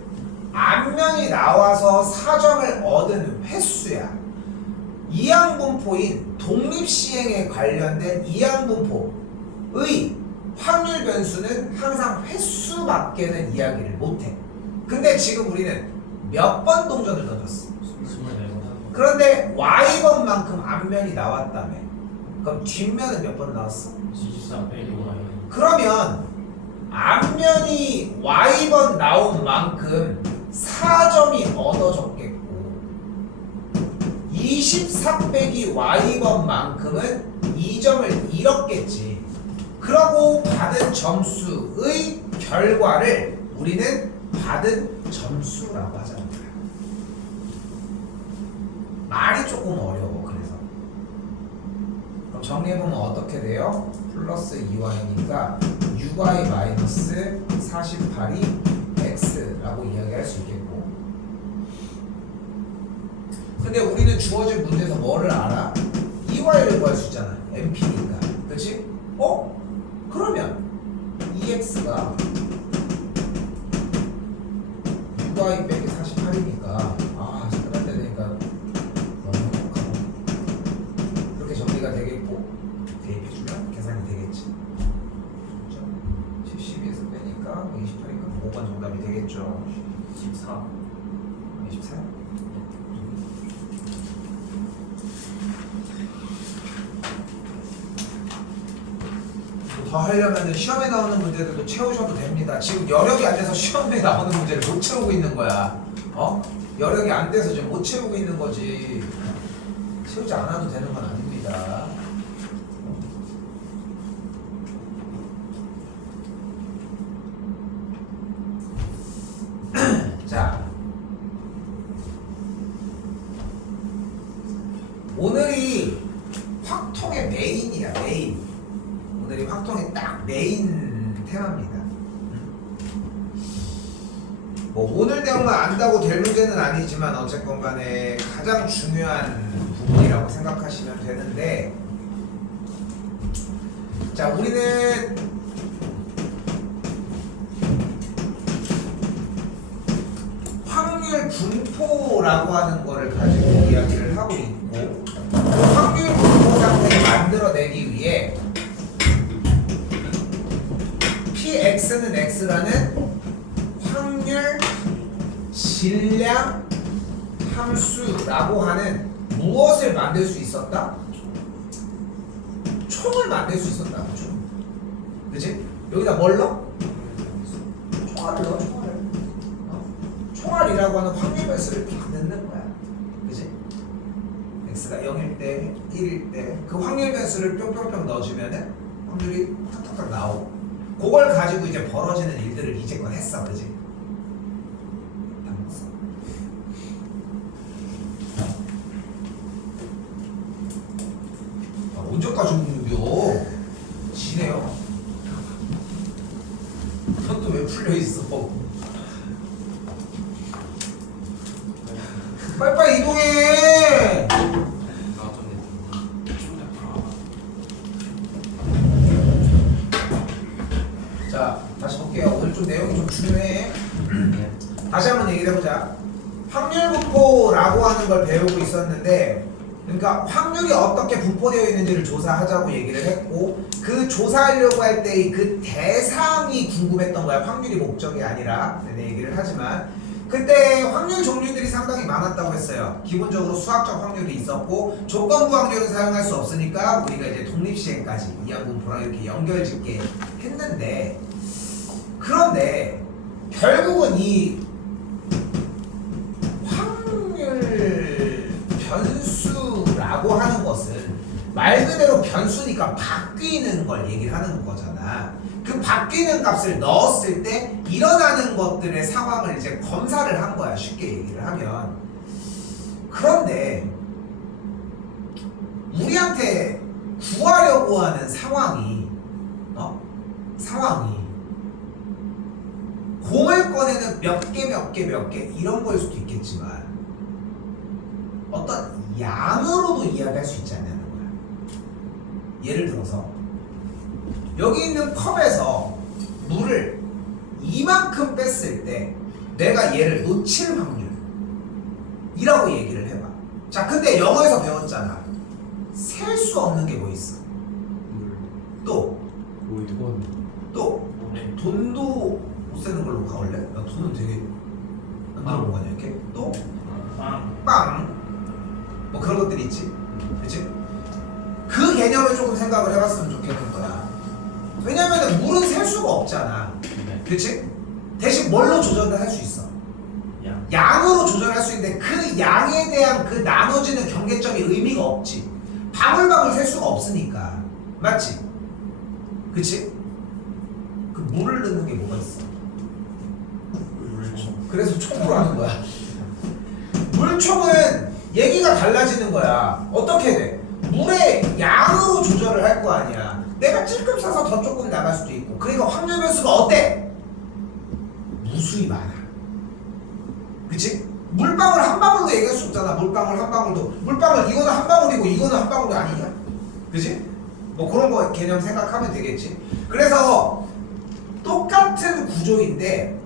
앞면이 나와서 4점을 얻은 횟수야. 이항분포인 독립시행에 관련된 이항분포. 확률 변수는 항상 횟수밖에는 이야기를 못해. 근데 지금 우리는 몇 번 동전을 던졌어? 24번. 그런데 y번만큼 앞면이 나왔다며. 그럼 뒷면은 몇 번 나왔어? 24 빼기 Y. 그러면 앞면이 y번 나온 만큼 4점이 얻어졌겠고 24 빼기 y번만큼은 2점을 잃었겠지. 그러고 받은 점수의 결과를 우리는 받은 점수라고 하자는 거야. 말이 조금 어려워. 그래서 그럼 정리해보면 어떻게 돼요? 플러스 2y니까 6y 마이너스 48이 x라고 이야기할 수 있겠고, 근데 우리는 주어진 문제에서 뭐를 알아? 2y를 구할 수 있잖아. MP니까. 그치? 그러면 2x가 6y 빼기 48이니까 끝날 때 되니까 너무 행복하고, 그렇게 정리가 되겠고, 대입해주면 계산이 되겠지. 72에서 빼니까 28이니까 5번 정답이 되겠죠. 14. 24. 더 하려면 시험에 나오는 문제들도 채우셔도 됩니다. 지금 여력이 안 돼서 시험에 나오는 문제를 못 채우고 있는 거야. 여력이 안 돼서 지금 못 채우고 있는 거지. 채우지 않아도 되는 건 아닙니다. 자, 오늘이 확통의 메인이야. 메인. 오늘이 확통의 딱 메인 테마입니다. 뭐 오늘 내용만 안다고 될 문제는 아니지만 어쨌건 간에 가장 중요한 부분이라고 생각하시면 되는데, 자, 우리는 확률 분포라고 하는 거를 가지고 이야기를 하고 있고, 그 확률 분포 상태를 만들어내기 위해 px는 x라는 확률 질량 함수라고 하는 무엇을 만들 수 있었다? 총을 만들 수 있었다. 총. 그치? 여기다 뭘 넣어? 총알을 넣어. 총알이라고 하는 확률 변수를 다 넣는 거야. 그치? x가 0일 때, 1일 때 그 확률 변수를 뿅뿅뿅 넣어주면은 확률이 탁탁탁 나오고, 그걸 가지고 이제 벌어지는 일들을 이제껏 했어. 그치? 다 먹었어. 언제까지 먹는겨? 지네요. 넌 또 왜 풀려있어? 빨리빨리 이동해! 자, 다시 볼게요. 오늘 좀 내용이 좀 중요해. 다시 한번 얘기를 해보자. 확률 분포라고 하는 걸 배우고 있었는데, 그러니까 확률이 어떻게 분포되어 있는지를 조사하자고 얘기를 했고, 그 조사하려고 할 때 그 대상이 궁금했던 거야. 확률이 목적이 아니라. 내 얘기를 하지만 그때 확률 종류들이 상당히 많았다고 했어요. 기본적으로 수학적 확률이 있었고, 조건부 확률은 사용할 수 없으니까 우리가 이제 독립시행까지 이하분포랑 이렇게 연결짓게 했는데, 그런데 결국은 이 확률 변수라고 하는 것은 말 그대로 변수니까 바뀌는 걸 얘기를 하는 거잖아. 그 바뀌는 값을 넣었을 때 일어나는 것들의 상황을 이제 검사를 한 거야. 쉽게 얘기를 하면. 그런데 우리한테 구하려고 하는 상황이 공을 꺼내는 몇 개 이런 거일 수도 있겠지만, 어떤 양으로도 이야기할 수 있지 않냐는 거야. 예를 들어서 여기 있는 컵에서 물을 이만큼 뺐을 때 내가 얘를 놓칠 확률이라고 얘기를 해봐. 자, 근데 영어에서 배웠잖아. 셀 수 없는 게 뭐 있어? 또 돈. 또 모래. 돈도 못 쓰는 걸로 가볼래? 나 돈은 되게 안 들어본 거 아니야 이렇게? 또 빵. 빵 뭐 그런 것들이 있지 그치? 그 개념을 조금 생각을 해봤으면 좋겠는 거야 왜냐면은 물은 셀 수가 없잖아 네. 그치? 대신 뭘로 조절을 할 수 있어? 양. 양으로 조절할 수 있는데 그 양에 대한 그 나눠지는 경계점이 의미가 없지 방울방울 셀 수가 없으니까 맞지? 그치? 그 물을 넣는 게 뭐가 있어? 물총. 그래서 총으로 하는 거야 물총은 얘기가 달라지는 거야 어떻게 돼? 물의 양으로 조절을 할 거 아니야 내가 찔끔 싸서 더 조금 나갈 수도 있고 그러니까 확률 변수가 어때? 무수히 많아 그치? 물방울 한 방울도 얘기할 수 없잖아 물방울 한 방울도 물방울 이거는 한 방울이고 이거는 한 방울이 아니냐 그치? 뭐 그런 거 개념 생각하면 되겠지 그래서 똑같은 구조인데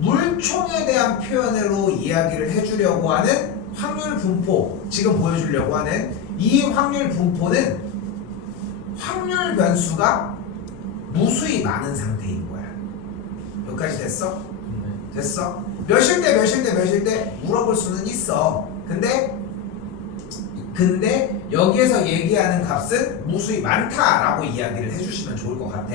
물총에 대한 표현으로 이야기를 해주려고 하는 확률 분포 지금 보여주려고 하는 이 확률 분포는 확률 변수가 무수히 많은 상태인 거야 여기까지 됐어? 됐어? 몇일 때 몇일 때 몇일 때 물어볼 수는 있어 근데 여기에서 얘기하는 값은 무수히 많다라고 이야기를 해주시면 좋을 것 같아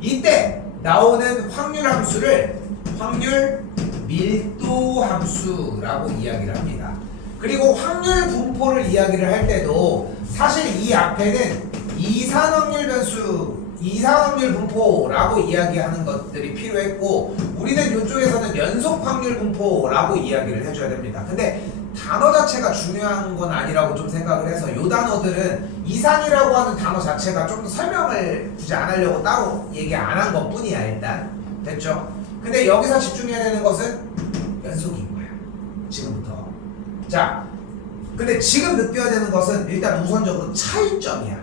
이때 나오는 확률 함수를 확률 밀도 함수라고 이야기를 합니다 그리고 확률 분포를 이야기를 할 때도 사실 이 앞에는 이산 확률 변수 이상 확률 분포라고 이야기하는 것들이 필요했고 우리는 이쪽에서는 연속 확률 분포라고 이야기를 해줘야 됩니다 근데 단어 자체가 중요한 건 아니라고 좀 생각을 해서 이 단어들은 이산이라고 하는 단어 자체가 좀 더 설명을 굳이 안 하려고 따로 얘기 안 한 것 뿐이야 일단 됐죠? 근데 여기서 집중해야 되는 것은 연속인 거야 지금부터 자 근데 지금 느껴야 되는 것은 일단 우선적으로 차이점이야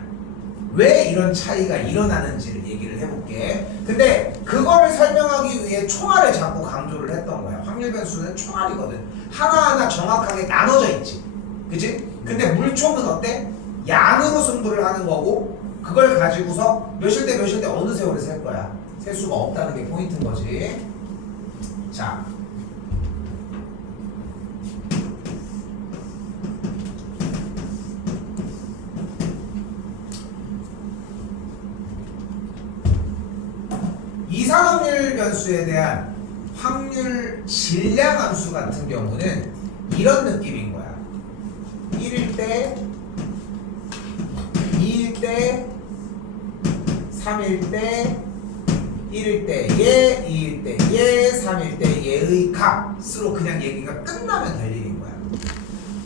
왜 이런 차이가 일어나는지를 얘기를 해볼게 근데 그거를 설명하기 위해 총알을 자꾸 강조를 했던 거야 확률 변수는 총알이거든 하나하나 정확하게 나눠져 있지 그치? 근데 물총은 어때? 양으로 승부를 하는 거고 그걸 가지고서 몇일 때 몇일 때 어느 세월에 셀 거야 셀 수가 없다는 게 포인트인 거지 자 이산확률 변수에 대한 확률 질량 함수 같은 경우는 이런 느낌인 거야 1일 때 2일 때 3일 때 1일 때 얘, 2일 때 얘, 3일 때 얘의 값으로 그냥 얘기가 끝나면 될 일인 거야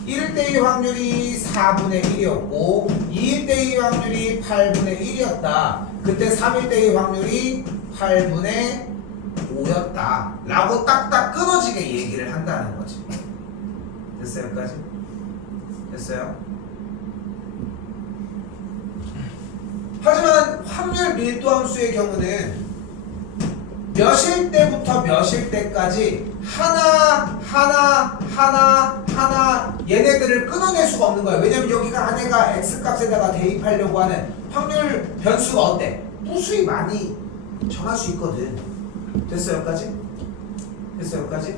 1일 때의 확률이 4분의 1이었고 2일 때의 확률이 8분의 1이었다 그때 3일 때의 확률이 8분의 5였다 라고 딱딱 끊어지게 얘기를 한다는 거지 됐어요 여기까지? 됐어요? 하지만 확률 밀도 함수의 경우는 몇일 때부터 몇일 때까지 하나 얘네들을 끊어낼 수가 없는 거야 왜냐면 여기가 안에가 x값에다가 대입하려고 하는 확률 변수가 어때? 무수히 많이 정할 수 있거든 됐어요 여기까지? 됐어요 여기까지?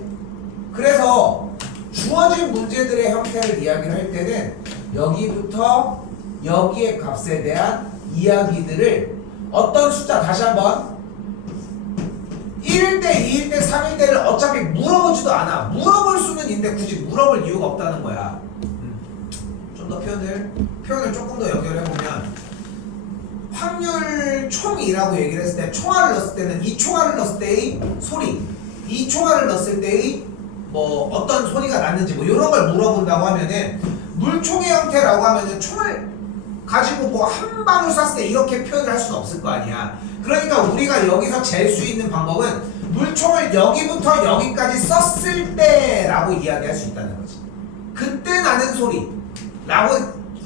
그래서 주어진 문제들의 형태를 이야기를 할 때는 여기부터 여기의 값에 대한 이야기들을 어떤 숫자 다시 한번 1일 때, 2일 때, 3일 때를 어차피 물어보지도 않아 물어볼 수는 있는데 굳이 물어볼 이유가 없다는 거야 좀 더 표현을 조금 더 연결해보면 확률 총이라고 얘기를 했을 때 총알을 넣었을 때는 이 총알을 넣었을 때의 소리 이 총알을 넣었을 때의 뭐 어떤 소리가 났는지 뭐 이런 걸 물어본다고 하면은 물총의 형태라고 하면은 총을 가지고 뭐 한 방울 쐈을 때 이렇게 표현을 할 수는 없을 거 아니야 그러니까 우리가 여기서 잴 수 있는 방법은 물총을 여기부터 여기까지 썼을 때 라고 이야기할 수 있다는 거지 그때 나는 소리 라고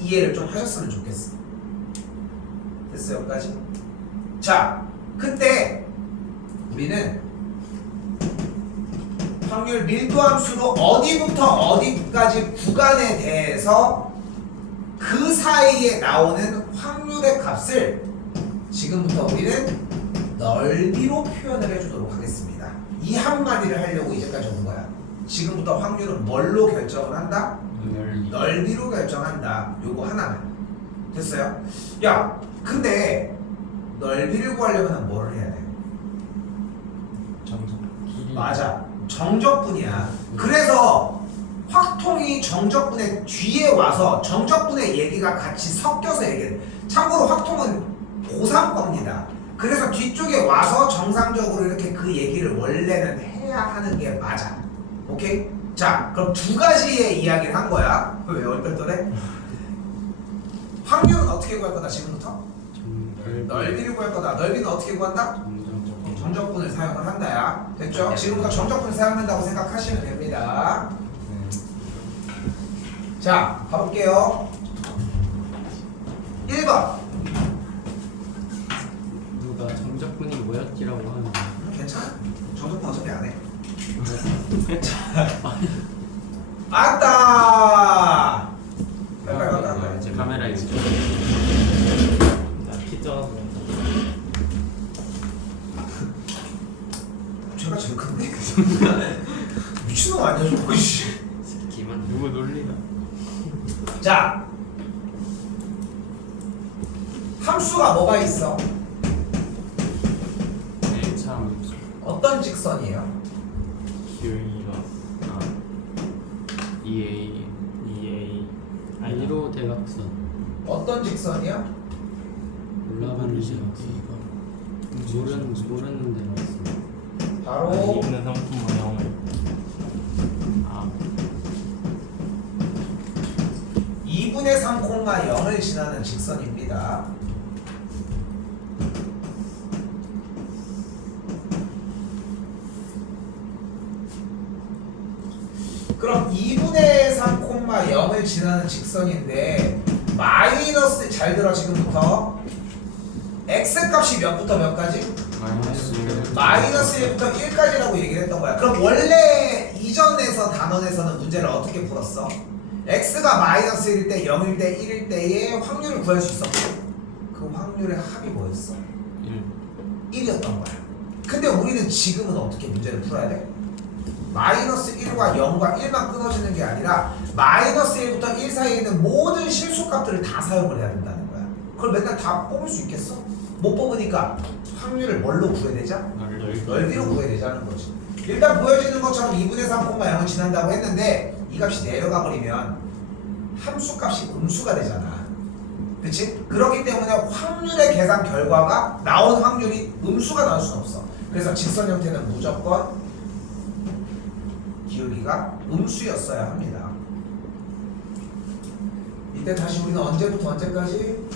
이해를 좀 하셨으면 좋겠어 됐어요 여기까지? 자 그때 우리는 확률 밀도 함수로 어디부터 어디까지 구간에 대해서 그 사이에 나오는 확률의 값을 지금부터 우리는 넓이로 표현을 해주도록 하겠습니다. 이 한마디를 하려고 이제까지 온 거야. 지금부터 확률은 뭘로 결정을 한다? 넓이로 결정한다. 요거 하나만. 됐어요? 야, 근데 넓이를 구하려면 뭐를 해야 돼? 정석. 맞아. 정적분이야. 그래서 확통이 정적분의 뒤에 와서 정적분의 얘기가 같이 섞여서 얘기해. 참고로 확통은 고3 겁니다. 그래서 뒤쪽에 와서 정상적으로 이렇게 그 얘기를 원래는 해야 하는 게 맞아. 오케이? 자, 그럼 두 가지의 이야기를 한 거야. 왜 얼떨떨해? 확률은 어떻게 구할 거다 지금부터? 넓이를 구할 거다. 넓이는 어떻게 구한다? 정적분을 사용을 한다야. 됐죠? 지금부터 정적분을 사용한다고 생각하시면 됩니다. 자, 가볼게요. 1번. 누가 정적분이 뭐였지라고 하는데 괜찮아. 정적분 어차피 안 해. 아따! 빨리 빨리. 이제 카메라 있죠. 나키 떠서 제가 제일 큰데? 미친놈 아니야 저거. 씨. 기만 누구 놀리나? 자, 함수가 뭐가 있어? 네, 참 어떤 직선이에요? 기울기가 아, EA 2A 1호 대각선 어떤 직선이야? 올라가는 대각선 모르는데 나왔어. 바로 있는 상품 모형을 아 2분의 3,0을 지나는 직선입니다. 그럼 2분의 3,0을 지나는 직선인데 마이너스, 잘 들어 지금부터 x값이 몇부터 몇까지? 마이너스 1부터 1까지라고 얘기를 했던 거야. 그럼 원래 이전에서 단원에서는 문제를 어떻게 풀었어? x가 마이너스 1일 때 0일 때 1일 때의 확률을 구할 수 있었고 그 확률의 합이 뭐였어? 1이었던 거야. 근데 우리는 지금은 어떻게 문제를 풀어야 돼? 마이너스 1과 0과 1만 끊어지는 게 아니라 마이너스 1부터 1 사이에 있는 모든 실수값들을 다 사용을 해야 된다는 거야. 그걸 맨날 다 뽑을 수 있겠어? 못 뽑으니까 확률을 뭘로 구해야 되자? 넓이로 구해야 되자는 거지. 일단 보여지는 것처럼 2분의 3,0을 지난다고 했는데 이 값이 내려가 버리면 함수 값이 음수가 되잖아. 그치? 그렇기 때문에 확률의 계산 결과가 나온 확률이 음수가 나올 수는 없어. 그래서 직선 형태는 무조건 기울기가 음수였어야 합니다. 이때 다시 우리는 언제부터 언제까지?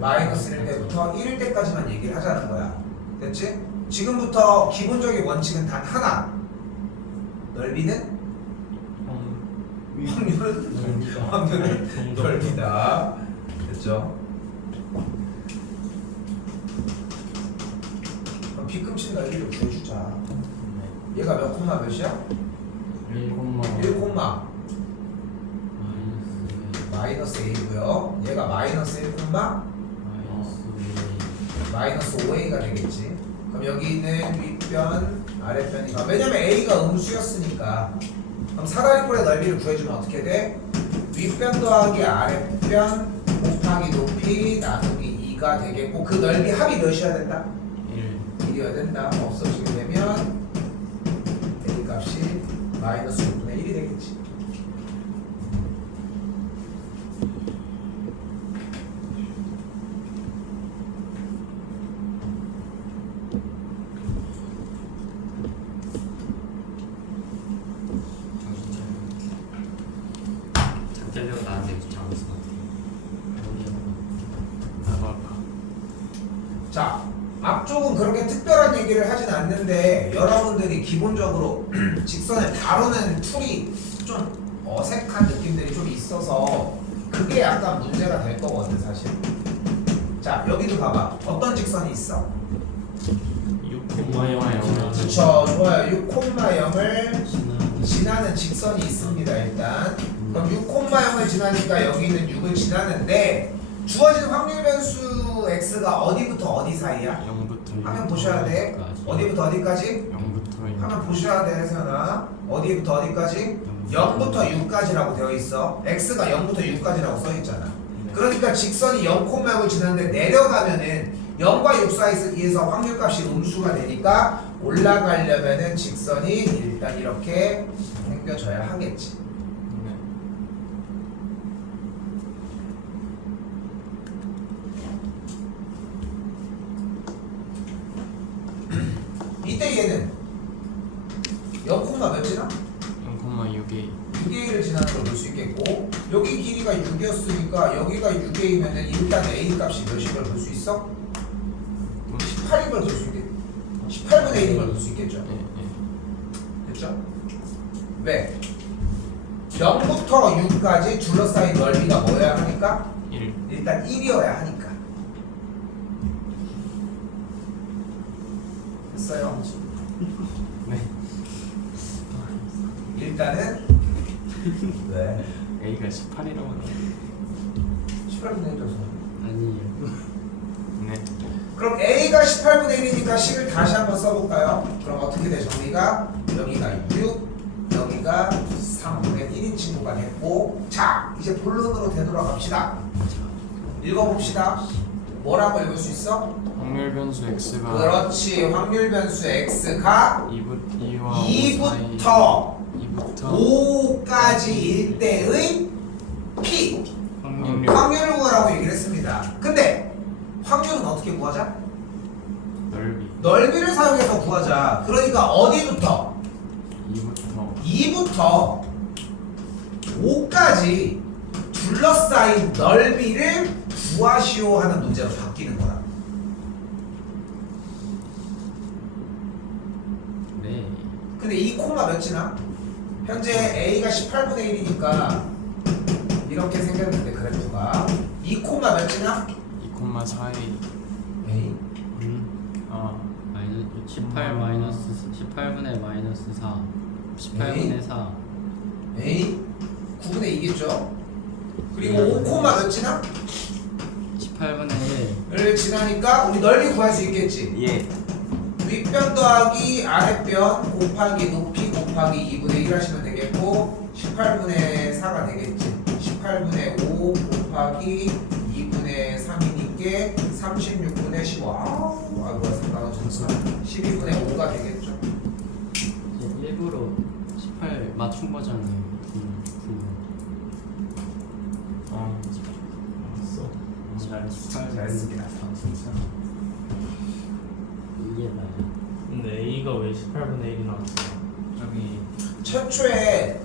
마이너스 1일 때부터 1일 때까지만 얘기를 하자는 거야. 됐지? 지금부터 기본적인 원칙은 단 하나. 넓이는? 확률은 넓이다. 됐죠? 그럼 뒤꿈치 넓이를 구해주자. 얘가 몇 콤마 몇이야? 1 마이너스 A고요. 얘가 마이너스 1 마이너스 5A가 되겠지. 그럼 여기 있는 윗변, 아랫변이가, 왜냐면 A가 음수였으니까. 그럼 사다리꼴의 넓이를 구해주면 어떻게 돼? 윗변 더하기 아랫변 곱하기 높이 나누기 2가 되겠고 그 넓이 합이 몇이어야 된다? 1이어야 된다. 없어지게 되면 A 값이 마이너스 5분의 1이 되겠지. 장τελ려고 나한테 잡았어. 자, 앞쪽은 그렇게 특별한 얘기를 하진 않는데 여러분들이 기본적으로 직선을 다루는 툴이 좀 어색한 느낌들이 좀 있어서 그게 약간 문제가 될 거거든 사실. 자, 여기도 봐봐. 어떤 직선이 있어? 6,0 그쵸, 좋아요. 6,0을 지나는 직선이 있습니다 일단. 그럼 6,0을 지나니까 여기 있는 6을 지나는데 주어진 확률 변수 x x가 어디부터 어디 사이야? 0부터 화면 보셔야 돼. 어디부터 어디까지? 0부터 화면 보셔야 돼, 세연아. 어디부터 어디까지? 0부터 6까지라고 되어 있어. x가 0부터 6까지라고 써 있잖아. 그러니까 직선이 0,6을 지났는데 내려가면은 0과 6 사이에서 확률값이 음수가 되니까 올라가려면은 직선이 일단 이렇게 생겨져야 하겠지. 이때 얘는 0, 몇이나? 0,6에 6A를 지나는 걸 볼 수 있겠고 여기 길이가 6이었으니까 여기가 6A면은 일단 A 값이 몇인 걸 볼 수 있어? 18인 걸 볼 수 있겠 18분의 1인 걸 볼 수 있겠죠? 됐죠? 왜? 0부터 6까지 둘러싸인 넓이가 뭐여야 하니까? 1 일단 1이어야 하니까. 됐어요? 네 일단은 왜? A가 18이라고 하나 18분의 1이어서 아니에요 네 그럼 A가 18분의 1이니까 10을 다시 한번 써볼까요? 그럼 어떻게 돼? 정리가 여기가 6 여기가 3분의 1인 친구가 됐고 자 이제 본론으로 되돌아갑시다. 읽어봅시다. 뭐라고 읽을 수 있어? 확률 변수 x가 그렇지. 확률 변수 x가 2부터 5까지일 때의 P 확률 확률을 구하라고 얘기를 했습니다. 근데 확률은 어떻게 구하자? 넓이 넓이를 사용해서 구하자. 그러니까 어디부터? 2부터 5까지 둘러싸인 넓이를 구하시오 하는 문제로 바뀌는 거라. 네 근데 이 콤마 몇이나? 현재 A가 18분의 1이니까 이렇게 생겼는데 그래프가 이 콤마 몇이나? 2,4에 A 18분의 마이너스 4 18분의 4 A 9분의 2겠죠? 그리고 5 콤마 몇이나? 18분의 를 지나니까 우리 넓이 구할 수 있겠지? 1 예. 윗변 더하기 아랫변 곱하기 높이 곱하기 2분의 1 하시면 되겠고 18분의 4가 되겠지. 18분의 5 곱하기 2분의 3이니까 36분의 15 아이고야 3 나눠주니까 12분의 5가 되겠죠. 일부러 18 맞춘 거잖아요 잘했습니다. 이게 나야 근데 A가 왜 18분의 1이 나왔어요? 저기 최초에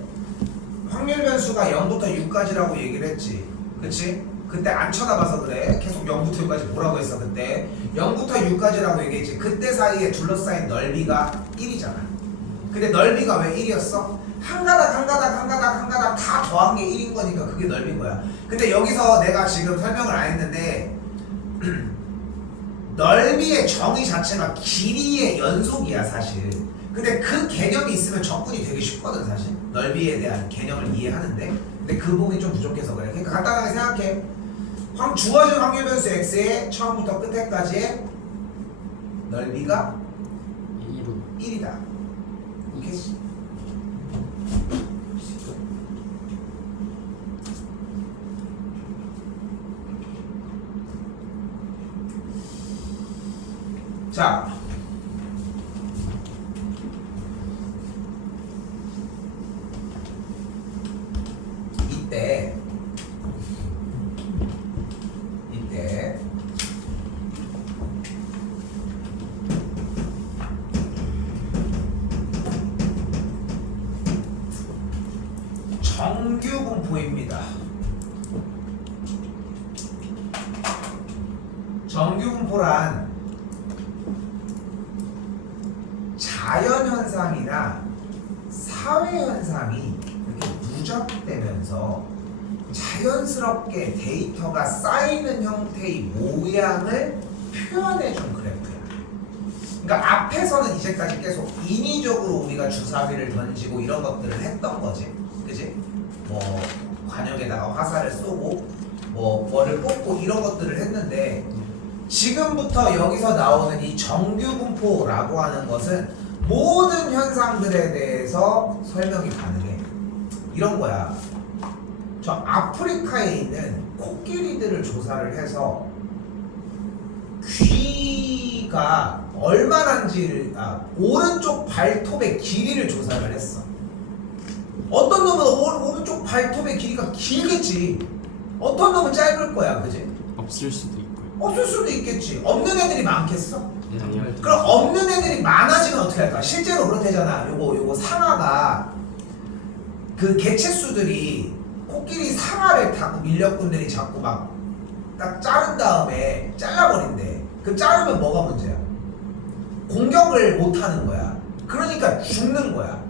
확률 변수가 0부터 6까지라고 얘기를 했지. 그치? 그때 안 쳐다봐서 그래. 계속 0부터 6까지 뭐라고 했어 그때. 0부터 6까지라고 얘기했지. 그때 사이에 둘러싸인 넓이가 1이잖아. 근데 넓이가 왜 1이었어? 한 가닥 다 더한 게 1인 거니까 그게 넓인 거야. 근데 여기서 내가 지금 설명을 안 했는데 넓이의 정의 자체가 길이의 연속이야 사실. 근데 그 개념이 있으면 접근이 되게 쉽거든 사실. 넓이에 대한 개념을 이해하는데 근데 그 부분이 좀 부족해서 그래. 그러니까 간단하게 생각해. 주어진 확률 변수 x의 처음부터 끝에까지의 넓이가 2로 1이다. 오케이? 자, 이때 정규 분포입니다. 정규 분포란 자연현상이나 사회현상이 이렇게 누적되면서 자연스럽게 데이터가 쌓이는 형태의 모양을 표현해준 그래프야. 그러니까 앞에서는 이제까지 계속 인위적으로 우리가 주사위를 던지고 이런 것들을 했던 거지. 그지? 뭐 관역에다가 화살을 쏘고 뭐를 뽑고 이런 것들을 했는데 지금부터 여기서 나오는 이 정규분포라고 하는 것은 모든 현상들에 대해서 설명이 가능해. 이런 거야. 저 아프리카에 있는 코끼리들을 조사를 해서 귀가 얼마나인지를 오른쪽 발톱의 길이를 조사를 했어. 어떤 놈은 오른쪽 발톱의 길이가 길겠지. 어떤 놈은 짧을 거야, 그지? 없을 수도 있고요. 없을 수도 있겠지. 없는 애들이 많겠어? 아니요. 그럼 없는 애들이 많아지면 어떻게 할까? 실제로 그렇대잖아. 요거 상아가 그 개체수들이 코끼리 상아를 자꾸 밀렵꾼들이 자꾸 막 딱 자른 다음에 잘라버린대. 그 자르면 뭐가 문제야? 공격을 못하는 거야. 그러니까 죽는 거야.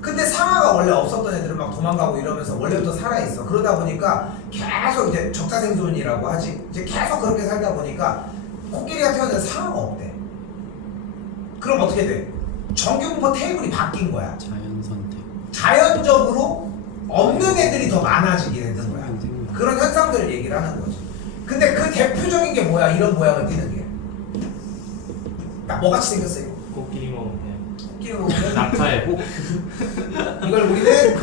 근데 상아가 원래 없었던 애들은 막 도망가고 이러면서 원래부터 살아있어. 그러다 보니까 계속 이제 적자생존이라고 하지. 이제 계속 그렇게 살다 보니까 코끼리가 태어나서 상아가 없대. 그럼 어떻게 돼? 정규분포 테이블이 바뀐 거야. 자연 선택. 자연적으로 없는 애들이 더 많아지게 되는 거야. 그런 현상들을 얘기를 하는 거지. 근데 그 대표적인 게 뭐야? 이런 모양을 띠는 게. 딱 뭐같이 생겼어 이거? 코끼리 먹으면 코끼리 먹으면 낙타의 혹. 이걸 우리는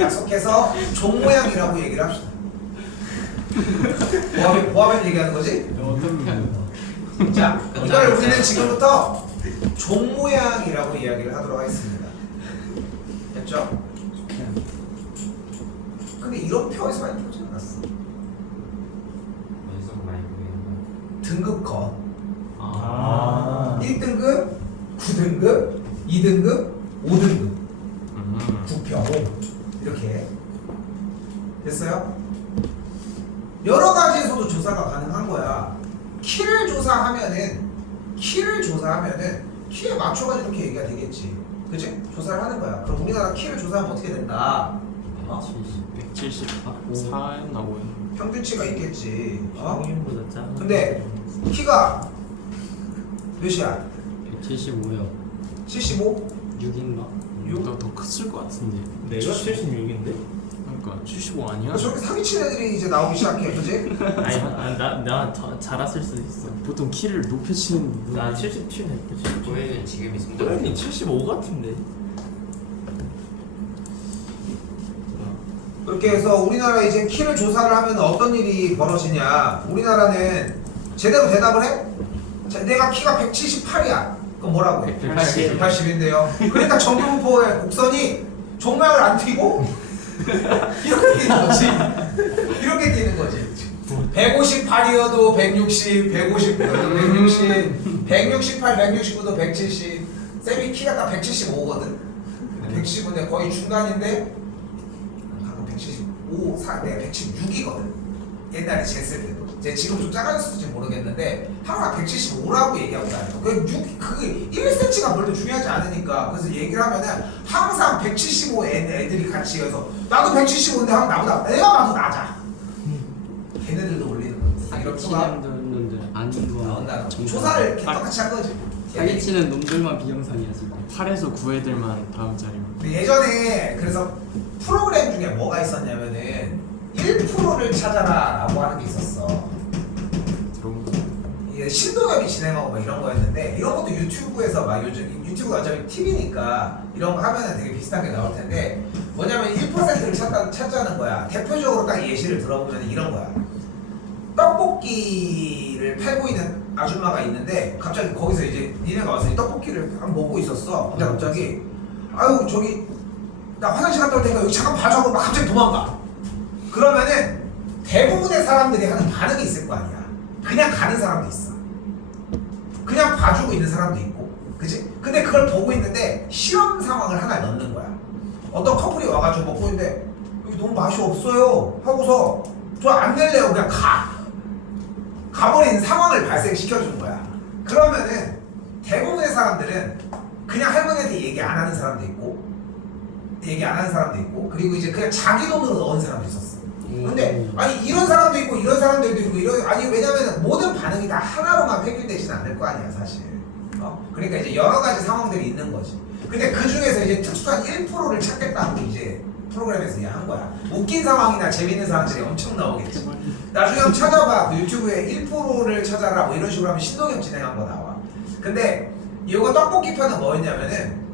약속해서 종 모양이라고 얘기를 합시다. 뭐하면 얘기하는 거지? 어떻게 하는 거? 자, 이걸 우리는 지금부터 종 모양이라고 이야기를 하도록 하겠습니다. 됐죠? 근데 이런 표에서 많이 보지 않았어. 어디서 많이 보이는 등급컷. 아. 1등급, 9등급, 2등급, 5등급, 9평 이렇게 됐어요? 여러 가지에서도 조사가 가능한 거야. 키를 조사하면은 키에 맞춰가지고 이렇게 얘기가 되겠지. 그치? 조사를 하는 거야. 그럼 우리나라 키를 조사하면 어떻게 된다? 174였나 뭐였나? 평균치가 있겠지. 성인보다 작은. 근데 키가 몇이야? 175요. 75? 6인가? 더 컸을 것 같은데. 내가 76인데? 그러니까 75 아니야? 저렇게 사기친 애들이 이제 나오기 시작해, 그지? 아니 나 자랐을 수도 있어. 보통 키를 높여치는 나 77 했지. 도현이는 지금이 성적 도현이 75 같은데. 그렇게 해서 우리나라 이제 키를 조사를 하면 어떤 일이 벌어지냐? 우리나라는 제대로 대답을 해? 자, 내가 키가 178이야. 그럼 뭐라고 해? 180. 180인데요. 그러니까 정규분포의 곡선이 종말을 안 튀고 이렇게 뛰는 거지. 이렇게 뛰는 거지. 158이어도 160, 150이어도 160, 168, 169도 170. 쌤이 키가 딱 175거든. 170인데 거의 중간인데. 175, 내가 176이거든. 옛날에 쟀을 때도. 이제 지금 좀 작아졌을지 모르겠는데 항상 175라고 얘기하고 다녀요. 그 1cm가 별로 중요하지 않으니까. 그래서 얘기를 하면은 항상 175 애들이 같이 해서 나도 175인데 하면 나보다 내가 봐도 낮아. 걔네들도 올리는 거야. 이런 표가 사기치는 놈들 아닌 거. 나온다는 거. 조사를 똑같이 한 거지. 사기치는 놈들만 비영상이야 지금. 8에서 9애들만 다음 자리만. 근데 예전에 그래서 프로그램 중에 뭐가 있었냐면은 1%를 찾아라 라고 하는 게 있었어. 들어온 거. 이게 신동엽이 진행하고 막 이런 거였는데 이런 것도 유튜브에서 막 요즘 유튜브가 어차피 TV니까 이런 거 하면은 되게 비슷한 게 나올 텐데 뭐냐면 1%를 찾자는 거야. 대표적으로 딱 예시를 들어보면 이런 거야. 떡볶이를 팔고 있는 아줌마가 있는데 갑자기 거기서 이제 니네가 와서 이 떡볶이를 막 먹고 있었어. 근데 갑자기 아유 저기 나 화장실 갔다 올 테니까 여기 잠깐 봐줘 하고 막 갑자기 도망가. 그러면은 대부분의 사람들이 하는 반응이 있을 거 아니야. 그냥 가는 사람도 있어. 그냥 봐주고 있는 사람도 있고, 그치? 근데 그걸 보고 있는데 실험 상황을 하나 넣는 거야. 어떤 커플이 와가지고 먹고 있는데 여기 너무 맛이 없어요 하고서 저 안 낼래요. 그냥 가버리는 상황을 발생시켜준 거야. 그러면은 대부분의 사람들은 그냥 할머니한테 얘기 안 하는 사람도 있고 그리고 이제 그냥 자기 돈으로 넣은 사람도 있었어. 근데 아니 이런 사람도 있고 이런 사람들도 있고 아니 왜냐면 모든 반응이 다 하나로만 획일되지는 않을 거 아니야 사실. 그러니까 이제 여러 가지 상황들이 있는 거지. 근데 그 중에서 이제 특수한 1%를 찾겠다고 이제 프로그램에서 그냥 한 거야. 웃긴 상황이나 재밌는 상황들이 엄청 나오겠지. 나중에 한번 찾아봐. 그 유튜브에 1%를 찾아라 뭐 이런 식으로 하면 신동엽 진행한 거 나와. 근데 이거 떡볶이 편은 뭐였냐면은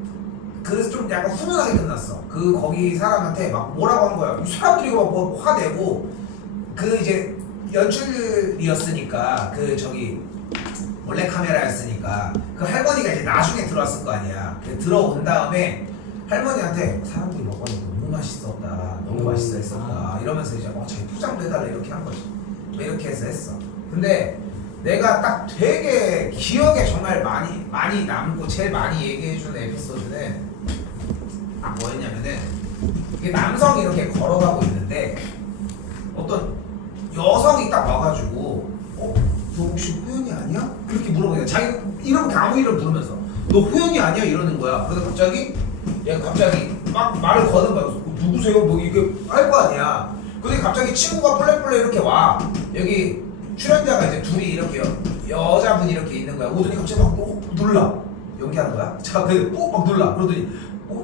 그래서 좀 약간 훈훈하게 끝났어. 그 거기 사람한테 막 뭐라고 한 거야. 사람들이 뭐 화내고 그 이제 연출이었으니까 그 저기 몰래 카메라였으니까 그 할머니가 이제 나중에 들어왔을 거 아니야. 들어온 다음에 할머니한테 사람들이 먹었는데 너무 맛있었다, 너무 맛있어 했었다 이러면서 이제 자기 포장도 해달라 이렇게 한 거지. 이렇게 해서 했어. 근데 내가 딱 되게 기억에 정말 많이 남고 제일 많이 얘기해준 에피소드는 뭐였냐면은 이게 남성이 이렇게 걸어가고 있는데 어떤 여성이 딱 와가지고 너 혹시 호연이 아니야? 그렇게 물어보니까 자기 이름 아무 이름 부르면서 너 호연이 아니야? 이러는 거야. 그래서 갑자기 얘가 갑자기 막 말을 거는 거야. 누구세요? 뭐 이게 할 거 아니야. 근데 갑자기 친구가 플랫플랫 이렇게 와. 여기 출연자가 이제 둘이 이렇게 여자분이 이렇게 있는 거야. 오더니 갑자기 막 놀라. 연기하는 거야. 자, 막 놀라. 그러더니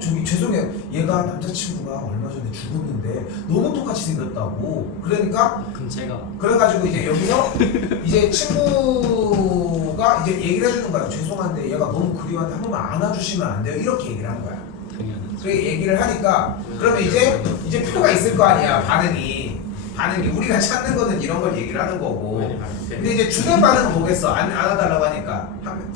저기 죄송해요. 얘가 남자친구가 얼마 전에 죽었는데 너무 똑같이 생겼다고. 그러니까 그럼 제가 그래가지고 이제 여기서 이제 친구가 이제 얘기를 해주는 거야. 죄송한데 얘가 너무 그리워하는데 한 번만 안아주시면 안 돼요? 이렇게 얘기를 한 거야. 당연하죠. 그렇게 얘기를 하니까 그러면 이제 표가 있을 거 아니야. 반응이 우리가 찾는 거는 이런 걸 얘기를 하는 거고. 근데 이제 주된 반응은 뭐겠어? 안아달라고 하니까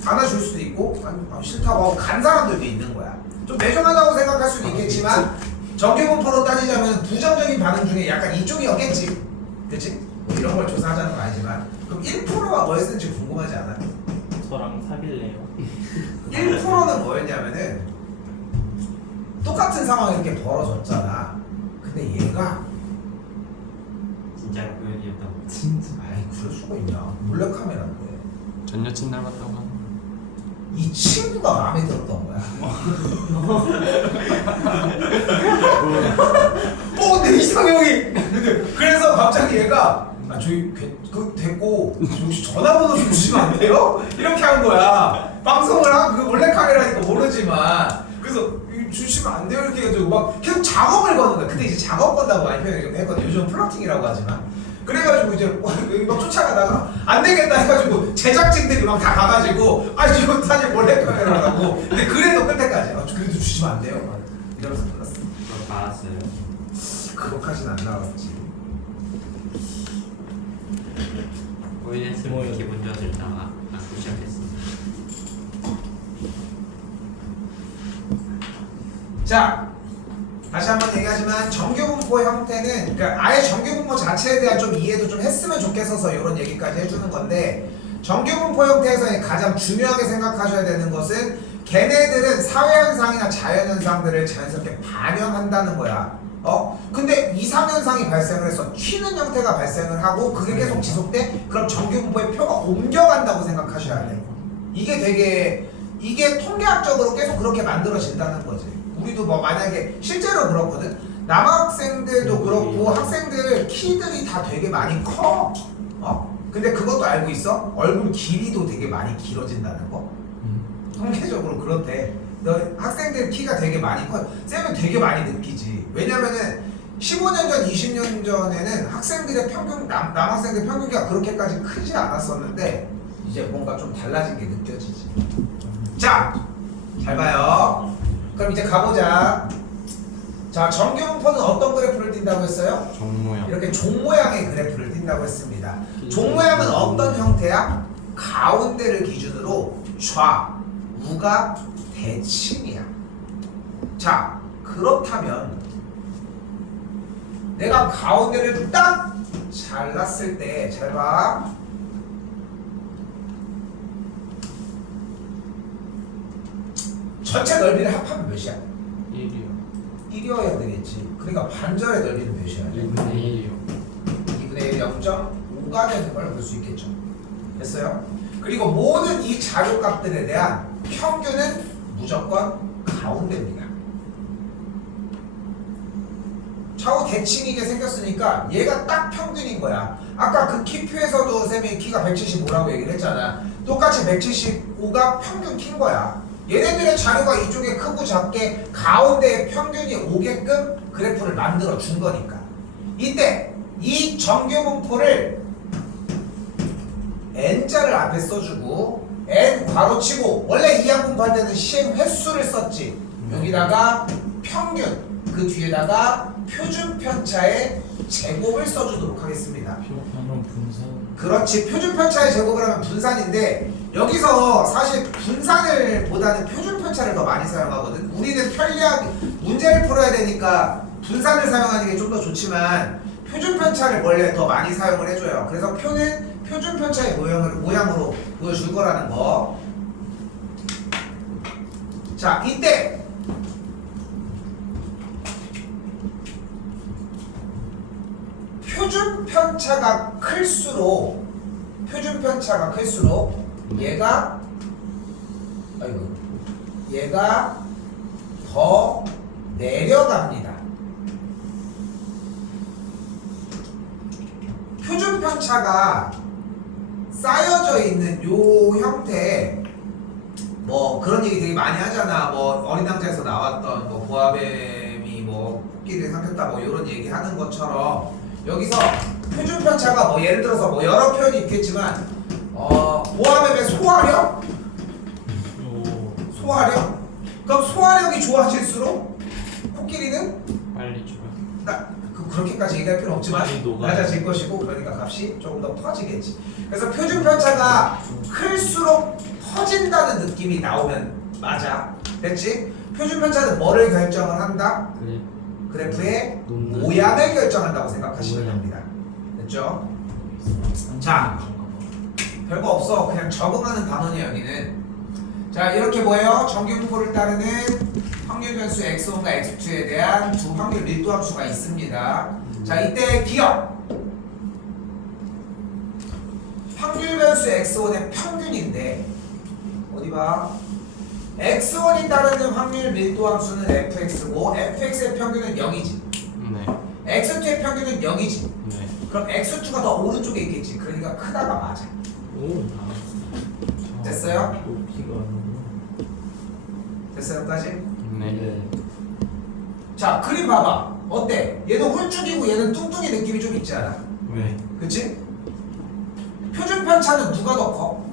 안아줄 수도 있고 싫다고 하고 간 사람들도 있는 거야. 좀 매정하다고 생각할 수도 있겠지만 정규분포로 따지자면 부정적인 반응 중에 약간 이쪽이었겠지. 그치? 뭐 이런 걸 조사하자는 건 아니지만 그럼 1%가 뭐였는지 궁금하지 않아? 저랑 사귈래요? 1%는 뭐였냐면은 똑같은 상황이 이렇게 벌어졌잖아. 근데 얘가 진짜 고연이었다고. 진짜 아이 그럴 수가 있냐. 몰래카메라인데 전 여친 닮았다고 하는 거. 이 친구가 마음에 들었던 거야. 내 이상형이. 그래서 갑자기 얘가 저희 됐고 혹시 전화번호 좀 주시면 안 돼요? 이렇게 한 거야. 방송을 하고 그 몰래 카메라니까 모르지만 그래서 주시면 안 돼요 이렇게 해가지고 막 계속 작업을 거는 거야. 그때 이제 작업 건다고 많이 표현했거든. 요즘 플러팅이라고 하지만. 그래가지고 이제 막 쫓아가다가 안 되겠다 해가지고 제작진들이 막 다 가가지고 지금 사실 몰래 카메라라고. 근데 그래도 끝에까지 그래도 주시면 안 돼요. 이러면서 끝났어. 그거 받았어요. 그것까지는 안 나왔지. 고연했으면 기분 좋아서 일단 안고 시작했어. 자, 다시 한번 얘기하지만 정규분포 형태는 그러니까 아예 정규분포 자체에 대한 좀 이해도 좀 했으면 좋겠어서 이런 얘기까지 해주는 건데 정규분포 형태에서 가장 중요하게 생각하셔야 되는 것은 걔네들은 사회현상이나 자연현상들을 자연스럽게 반영한다는 거야. 근데 이상현상이 발생을 해서 튀는 형태가 발생을 하고 그게 계속 지속돼? 그럼 정규분포의 표가 옮겨간다고 생각하셔야 돼. 이게 통계학적으로 계속 그렇게 만들어진다는 거지. 우리도 뭐 만약에 실제로 그렇거든. 남학생들도 그렇고 학생들 키들이 다 되게 많이 커. 근데 그것도 알고 있어? 얼굴 길이도 되게 많이 길어진다는 거. 통계적으로 그렇대. 너 학생들 키가 되게 많이 커. 쌤은 되게 많이 느끼지. 왜냐면은 15년 전, 20년 전에는 학생들의 평균 남학생들 평균기가 그렇게까지 크지 않았었는데 이제 뭔가 좀 달라진 게 느껴지지. 자, 잘 봐요. 그럼 이제 가보자. 자, 정규분포는 어떤 그래프를 띈다고 했어요? 종 모양. 이렇게 종 모양의 그래프를 띈다고 했습니다. 종 모양은 어떤 형태야? 가운데를 기준으로 좌우가 대칭이야. 자, 그렇다면 내가 가운데를 딱 잘랐을 때, 잘 봐. 전체 넓이를 합하면 몇이야? 1이요. 1이어야 되겠지. 그러니까 반절의 넓이는 몇이야? 2분의 1이요. 2분의 1 0.5가 되는 걸 볼 수 있겠죠. 됐어요? 그리고 모든 이 자료값들에 대한 평균은 무조건 가운데입니다. 좌우 대칭이게 생겼으니까 얘가 딱 평균인 거야. 아까 그 키표에서도 쌤이 키가 175라고 얘기를 했잖아. 똑같이 175가 평균 키인 거야. 얘네들의 자료가 이쪽에 크고 작게 가운데에 평균이 오게끔 그래프를 만들어 준 거니까. 이때 이 정규 분포를 n자를 앞에 써주고 n 괄호치고 원래 이항 분포할 때는 시행 횟수를 썼지. 여기다가 평균 그 뒤에다가 표준 편차의 제곱을 써주도록 하겠습니다. 표현하면 분산. 그렇지. 표준 편차의 제곱을 하면 분산인데 여기서 사실 분산을 보다는 표준 편차를 더 많이 사용하거든. 우리는 편리하게 문제를 풀어야 되니까 분산을 사용하는 게 좀 더 좋지만 표준 편차를 원래 더 많이 사용을 해줘요. 그래서 표는 표준 편차의 모양으로 보여줄 거라는 거. 자, 이때 표준 편차가 클수록 얘가 더 내려갑니다. 표준 편차가 쌓여져 있는 요 형태 뭐 그런 얘기 되게 많이 하잖아. 뭐 어린 왕자에서 나왔던 뭐 보아뱀이 뭐 코끼리를 삼켰다 뭐 이런 얘기 하는 것처럼 여기서 표준 편차가 뭐 예를 들어서 뭐 여러 표현이 있겠지만 보아뱀의 소화력? 그럼 소화력이 좋아질수록 코끼리는 빨리 죽어. 그렇게까지 얘기할 필요는 없지만 많이 녹아요. 낮아질 것이고 그러니까 값이 조금 더 커지겠지. 그래서 표준 편차가 클수록 커진다는 느낌이 나오면 맞아. 됐지? 표준 편차는 뭐를 결정을 한다? 그래. 그래프의 높는 모양을 결정한다고 생각하시면 됩니다. 됐죠? 자, 별거 없어. 그냥 적응하는 단원이야 여기는. 자, 이렇게 뭐예요? 정규 분포를 따르는 확률 변수 x1과 x2에 대한 두 확률 밀도 함수가 있습니다. 자, 이때 기억. 확률 변수 x1의 평균인데 어디 봐? x1이 따르는 확률 밀도 함수는 fx고 fx의 평균은 0이지. 네. x2의 평균은 0이지. 네. 그럼 x2가 더 오른쪽에 있겠지. 그러니까 크다가 맞아. 오. 됐어요? 높이가 됐어요까지? 네. 자, 그림 봐봐. 어때? 얘는 홀쭉이고 얘는 뚱뚱이 느낌이 좀 있지 않아? 네. 그치? 표준 편차는 누가 더 커?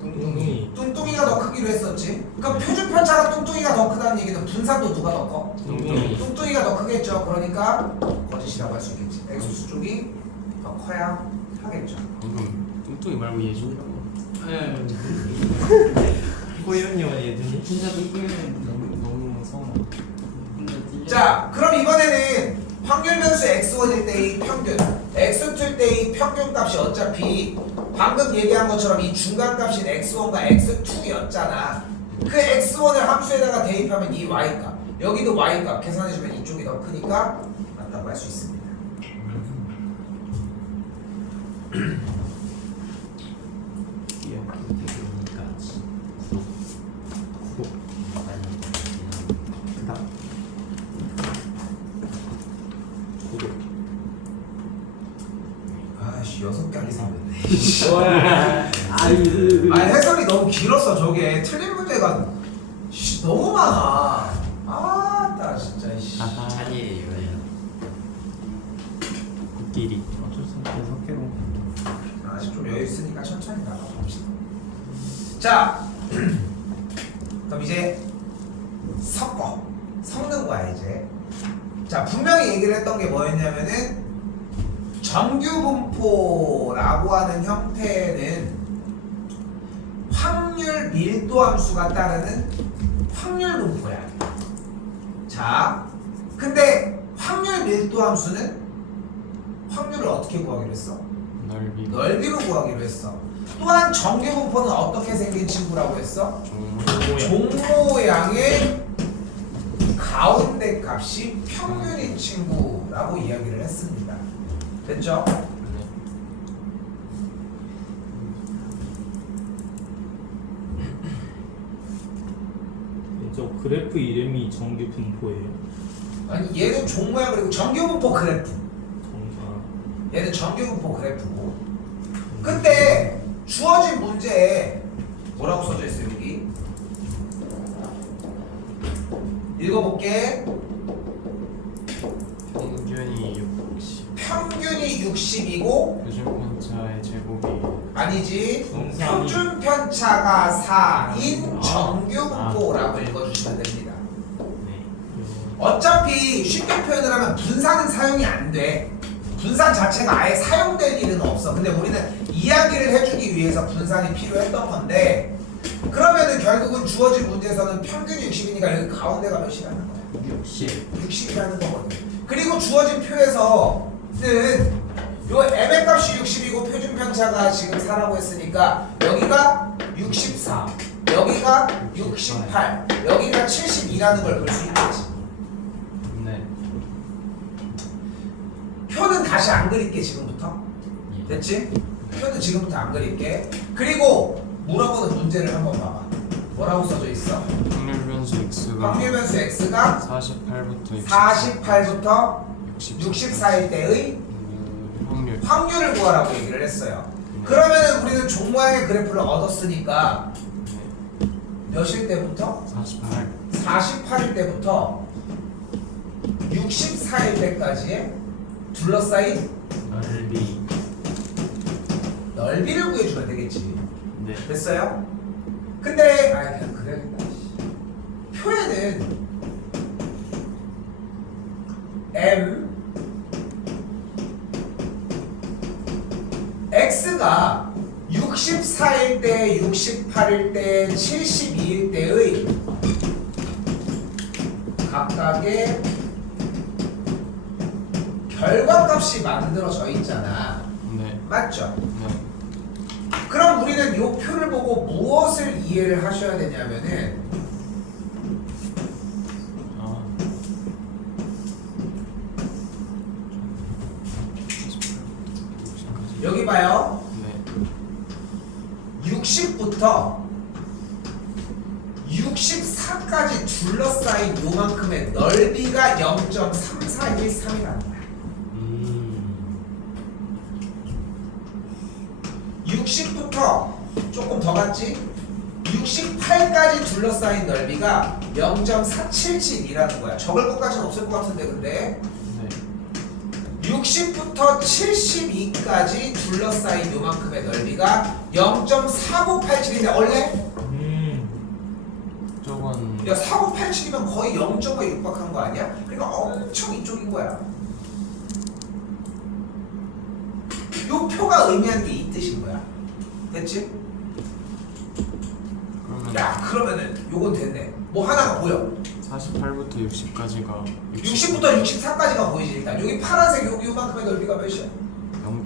뚱뚱이. 뚱뚱이가 더 크기로 했었지. 그럼 표준 편차가 뚱뚱이가 더 크다는 얘기는 분산도 누가 더 커? 뚱뚱이. 뚱뚱이가 더 크겠죠. 그러니까 거짓이라고 할 수 있겠지. x수 쪽이 더 커야 하겠죠. 방금 뚱뚱이 말고 예준이라고. 네. 호연이와 예준이. 진짜 뚱뚱이는 너무 서운하다. 자, 그럼 이번에는 확률 변수 x1일 때의 평균, x2일 때의 평균 값이 어차피 방금 얘기한 것처럼 이 중간 값인 x1과 x2였잖아. 그 x1을 함수에다가 대입하면 이 y값, 여기도 y값 계산해주면 이쪽이 더 크니까 맞다고 할 수 있습니다. 아씨 6개 하게 생겼네. 아유. 아 해설이 너무 길었어. 저게 틀린 문제가 너무 많아. 아나 진짜 씨. 아니에요. 코끼리. 어쩔 수 없게 6개로. 아직 좀 여유 있으니까 천천히 나가봅시다. 자, 그럼 이제 섞는 거야 이제. 자, 분명히 얘기를 했던 게 뭐였냐면은 정규 분포라고 하는 형태는 확률 밀도 함수가 따르는 확률 분포야. 자, 근데 확률 밀도 함수는 확률을 어떻게 구하기로 했어? 넓이. 넓이로 구하기로 했어. 또한 정규 분포는 어떻게 생긴 친구라고 했어? 종 모양의 가운데 값이 평균인 친구라고 이야기를 했습니다. 됐죠? 저 그래프 이름이 정규 분포예요. 아니 얘는 종 모양 그리고 정규 분포 그래프. 정가. 얘는 정규 분포 그래프고. 근데 주어진 문제에 뭐라고 써져 있어요 여기? 읽어볼게. 60이고 표준편차의 제곱이 아니지 분산이. 표준편차가 4인 정규분포라고 읽어주시면 됩니다. 네. 어차피 쉽게 표현을 하면 분산은 사용이 안 돼. 분산 자체가 아예 사용될 일은 없어. 근데 우리는 이야기를 해주기 위해서 분산이 필요했던 건데 그러면은 결국은 주어진 문제에서는 평균이 60이니까 여기 가운데가 몇이라는 거야? 60이라는 거거든. 그리고 주어진 표에서는 요 m의 값이 60이고 표준편차가 지금 4라고 했으니까 여기가 64, 여기가 68, 여기가 72라는 걸 볼 수 있겠지. 네. 표는 다시 안 그릴게 지금부터. 됐지? 표는 지금부터 안 그릴게. 그리고 물어보는 문제를 한번 봐봐. 뭐라고 써져 있어? 확률 변수 x가 확률 변수 x가 48부터 48부터 64일 때의 확률. 확률을 구하라고 얘기를 했어요. 그러면은 우리는 종 모양의 그래프를 얻었으니까 몇일 때부터? 48. 48일 때부터 64일 때까지의 둘러싸인 넓이. 넓이를 구해주면 되겠지. 네. 됐어요? 근데 그냥 그래야겠다. 표에는 m x가 64일 때, 68일 때, 72일 때의 각각의 결과값이 만들어져 있잖아. 네. 맞죠? 네. 그럼 우리는 이 표를 보고 무엇을 이해를 하셔야 되냐면은 아. 여기 봐요. 네. 60부터 64까지 둘러싸인 요만큼의 넓이가 0.3413이라는 거야. 60부터 조금 더 갔지? 68까지 둘러싸인 넓이가 0.477이라는 거야. 적을 것까지는 없을 것 같은데 근데 네. 60부터 72까지 둘러싸인 요만큼의 넓이가 0.4987인데 원래 저건 야 4987이면 거의 0.5에 육박한 거 아니야? 그러니까 엄청 이쪽인 거야. 요 표가 의미하는 게 이 뜻인 거야. 됐지? 그러면 야 그러면은 요건 됐네. 뭐 하나가 보여. 48부터 60까지가 60부터 64까지가 보이지 일단. 여기 파란색 요만큼의 넓이가 몇이야?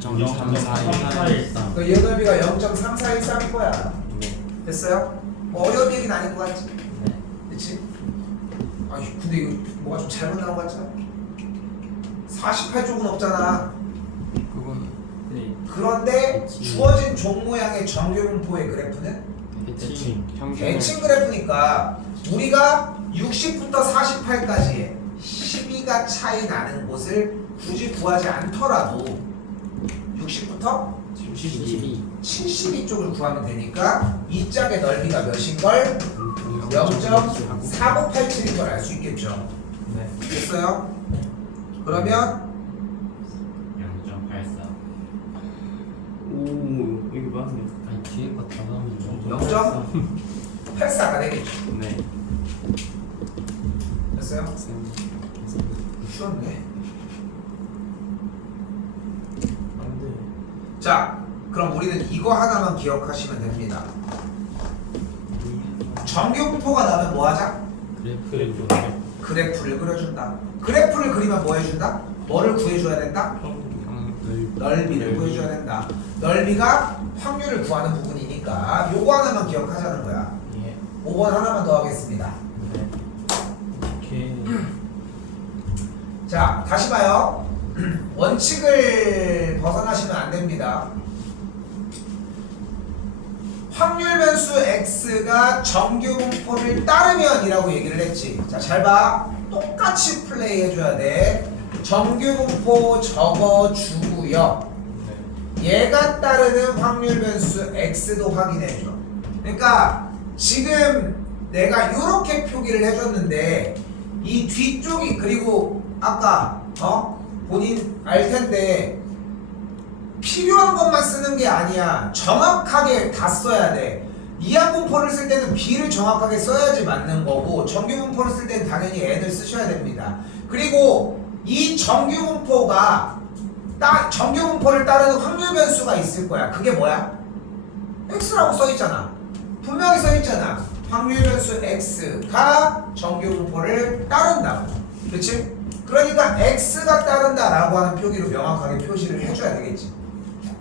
0.3413. 그 얘 넓이가 0.3413일 거야. 네. 됐어요? 뭐 어려운 얘기는 아닌 것 같지? 그치? 아니 근데 이거 뭐가 좀 잘못 나온 것 같지? 48쪽은 없잖아. 그건 그런데 주어진 종 모양의 정규분포의 그래프는 평균을 대칭 그래프니까 우리가 60부터 48까지의 12가 차이 나는 곳을 굳이 구하지 않더라도 60부터 72 쪽을 구하면 되니까 이 짝의 넓이가 몇인걸? 0.4987인 걸 알 수 있겠죠. 네. 됐어요? 그러면 0.84. 오, 여기 맞네. 아니 뒤에 거다 넣으면 0.84가 되겠죠. 네. 됐어요? 쉬웠네. 자, 그럼 우리는 이거 하나만 기억하시면 됩니다. 정규분포가 나면 뭐 하자? 그래프. 그래프를 그려준다. 그래프를 그리면 뭐 해준다? 뭐를 구해줘야 된다? 넓이를 구해줘야 된다. 넓이가 확률을 구하는 부분이니까 요거 하나만 기억하자는 거야. 5번 하나만 더 하겠습니다. 오케이. 자, 다시 봐요. 원칙을 벗어나시면 안 됩니다. 확률 변수 x가 정규 분포를 따르면이라고 얘기를 했지. 자, 잘 봐. 똑같이 플레이 해줘야 돼. 정규 분포 적어주고요. 얘가 따르는 확률 변수 x도 확인해줘. 그러니까 지금 내가 이렇게 표기를 해줬는데 이 뒤쪽이 그리고 아까 본인 알 텐데 필요한 것만 쓰는 게 아니야. 정확하게 다 써야 돼. 이항분포를 쓸 때는 B를 정확하게 써야지 맞는 거고 정규분포를 쓸 때는 당연히 N을 쓰셔야 됩니다. 그리고 이 정규분포가 정규분포를 따르는 확률 변수가 있을 거야. 그게 뭐야? X라고 써있잖아. 분명히 써있잖아. 확률 변수 X가 정규분포를 따른다고. 그치? 그러니까 X가 따른다라고 하는 표기로 명확하게 표시를 해줘야 되겠지.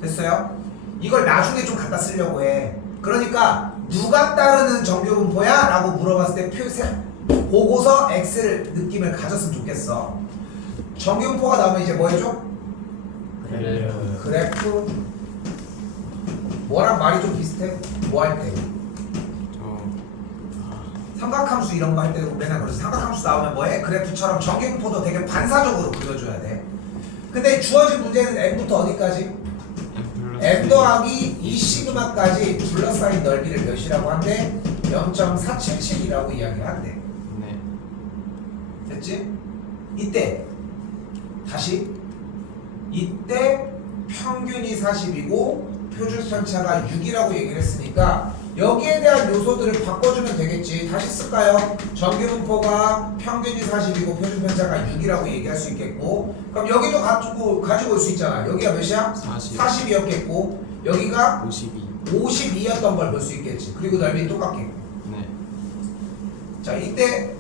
됐어요? 이걸 나중에 좀 갖다 쓰려고 해. 그러니까 누가 따르는 정규분포야? 라고 물어봤을 때 보고서 X를 느낌을 가졌으면 좋겠어. 정규분포가 나오면 이제 뭐 해줘? 그래프. 뭐랑 말이 좀 비슷해? 뭐 할 때? 삼각함수 이런 거 할 때도 맨날 그러지. 삼각함수 나오면 뭐해? 그래프처럼 정규분포도 되게 반사적으로 그려줘야 돼. 근데 주어진 문제는 M부터 어디까지? M 더하기 2 시그마까지 둘러싸인 넓이를 몇이라고 한대? 0.477이라고 이야기를 한대. 네. 됐지? 이때 다시 이때 평균이 40이고 표준 편차가 6이라고 얘기를 했으니까 여기에 대한 요소들을 바꿔주면 되겠지. 다시 쓸까요? 정규분포가 평균이 40이고 표준 편차가 6이라고 얘기할 수 있겠고, 그럼 여기도 가지고 올 수 있잖아. 여기가 몇이야? 40. 40이었겠고 여기가 52. 52였던 걸 볼 수 있겠지. 그리고 넓이 똑같겠고. 네. 자, 이때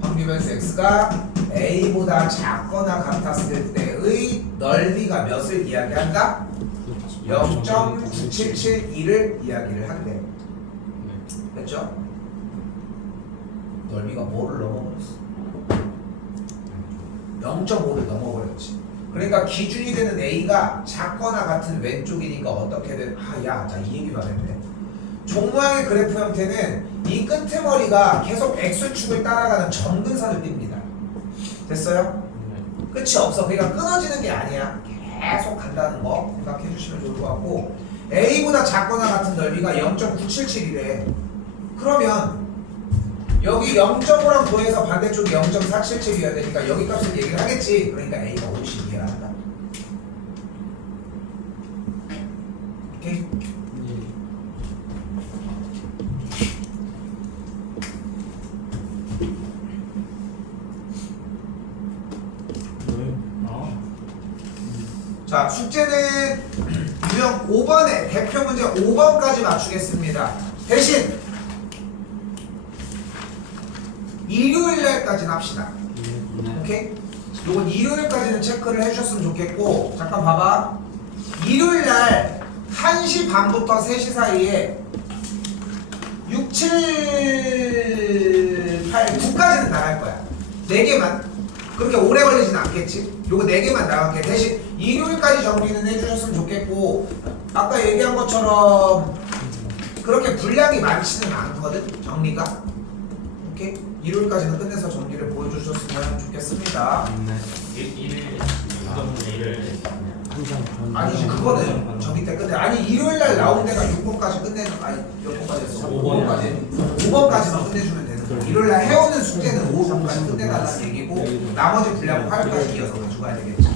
확률 변수 x가 a보다 작거나 같았을 때의 넓이가 몇을 이야기한다? 0.9772를 이야기를 한대. 네. 됐죠? 넓이가 뭐를 넘어버렸어? 0.5를 넘어버렸지. 그러니까 기준이 되는 a가 작거나 같은 왼쪽이니까 어떻게든 이 얘기 말했네. 종 모양의 그래프 형태는 이 끄트머리가 계속 x축을 따라가는 점근선을 띱니다. 됐어요? 끝이 없어. 그러니까 끊어지는 게 아니야. 계속 간다는 거 생각해 주시면 좋을 것 같고, a보다 작거나 같은 넓이가 0.977이래. 그러면 여기 0.5랑 더해서 반대쪽이 0.477이어야 되니까 여기 값을 얘기를 하겠지. 그러니까 a가 50이어야 한다. 오케이? 자, 숙제는 유형 5번에 대표 문제 5번까지 맞추겠습니다. 대신 일요일날까지는 합시다. 네. 오케이? 요건 일요일까지는 체크를 해주셨으면 좋겠고, 잠깐 봐봐. 일요일날 1시 반부터 3시 사이에 6, 7, 8, 9까지는 나갈 거야. 4개만. 그렇게 오래 걸리진 않겠지? 요거 4개만 나갈게. 대신 일요일까지 정리는 해주셨으면 좋겠고, 아까 얘기한 것처럼 그렇게 분량이 많지는 않거든? 정리가. 오케이? 일요일까지는 끝내서 정리를 보여주셨으면 좋겠습니다. 네. 일을 항상 그런. 아니지, 그거는 저기 때 끝내. 아니, 일요일날 나온 데가 6번까지 끝내는, 아니 몇 번까지 했어? 5번까지만 끝내주면 되는 거야. 일요일날 해오는 숙제는 5번까지 끝내달라는 얘기고, 나머지 분량은 화요일까지 이어서 가져가야 되겠지.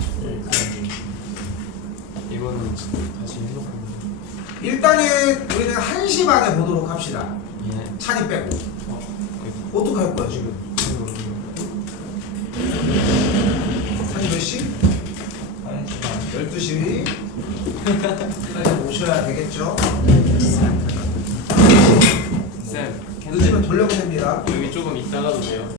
이거는 다시 해석합니다. 일단은 우리는 1시 반에 보도록 합시다. 예. 찬이 빼고. 어떡할 거야 지금? 찬이 몇 시? 12시. 까지 오셔야 되겠죠? 쌤, 늦으면 돌려보냅니다. 여기 조금 있다가도 돼요?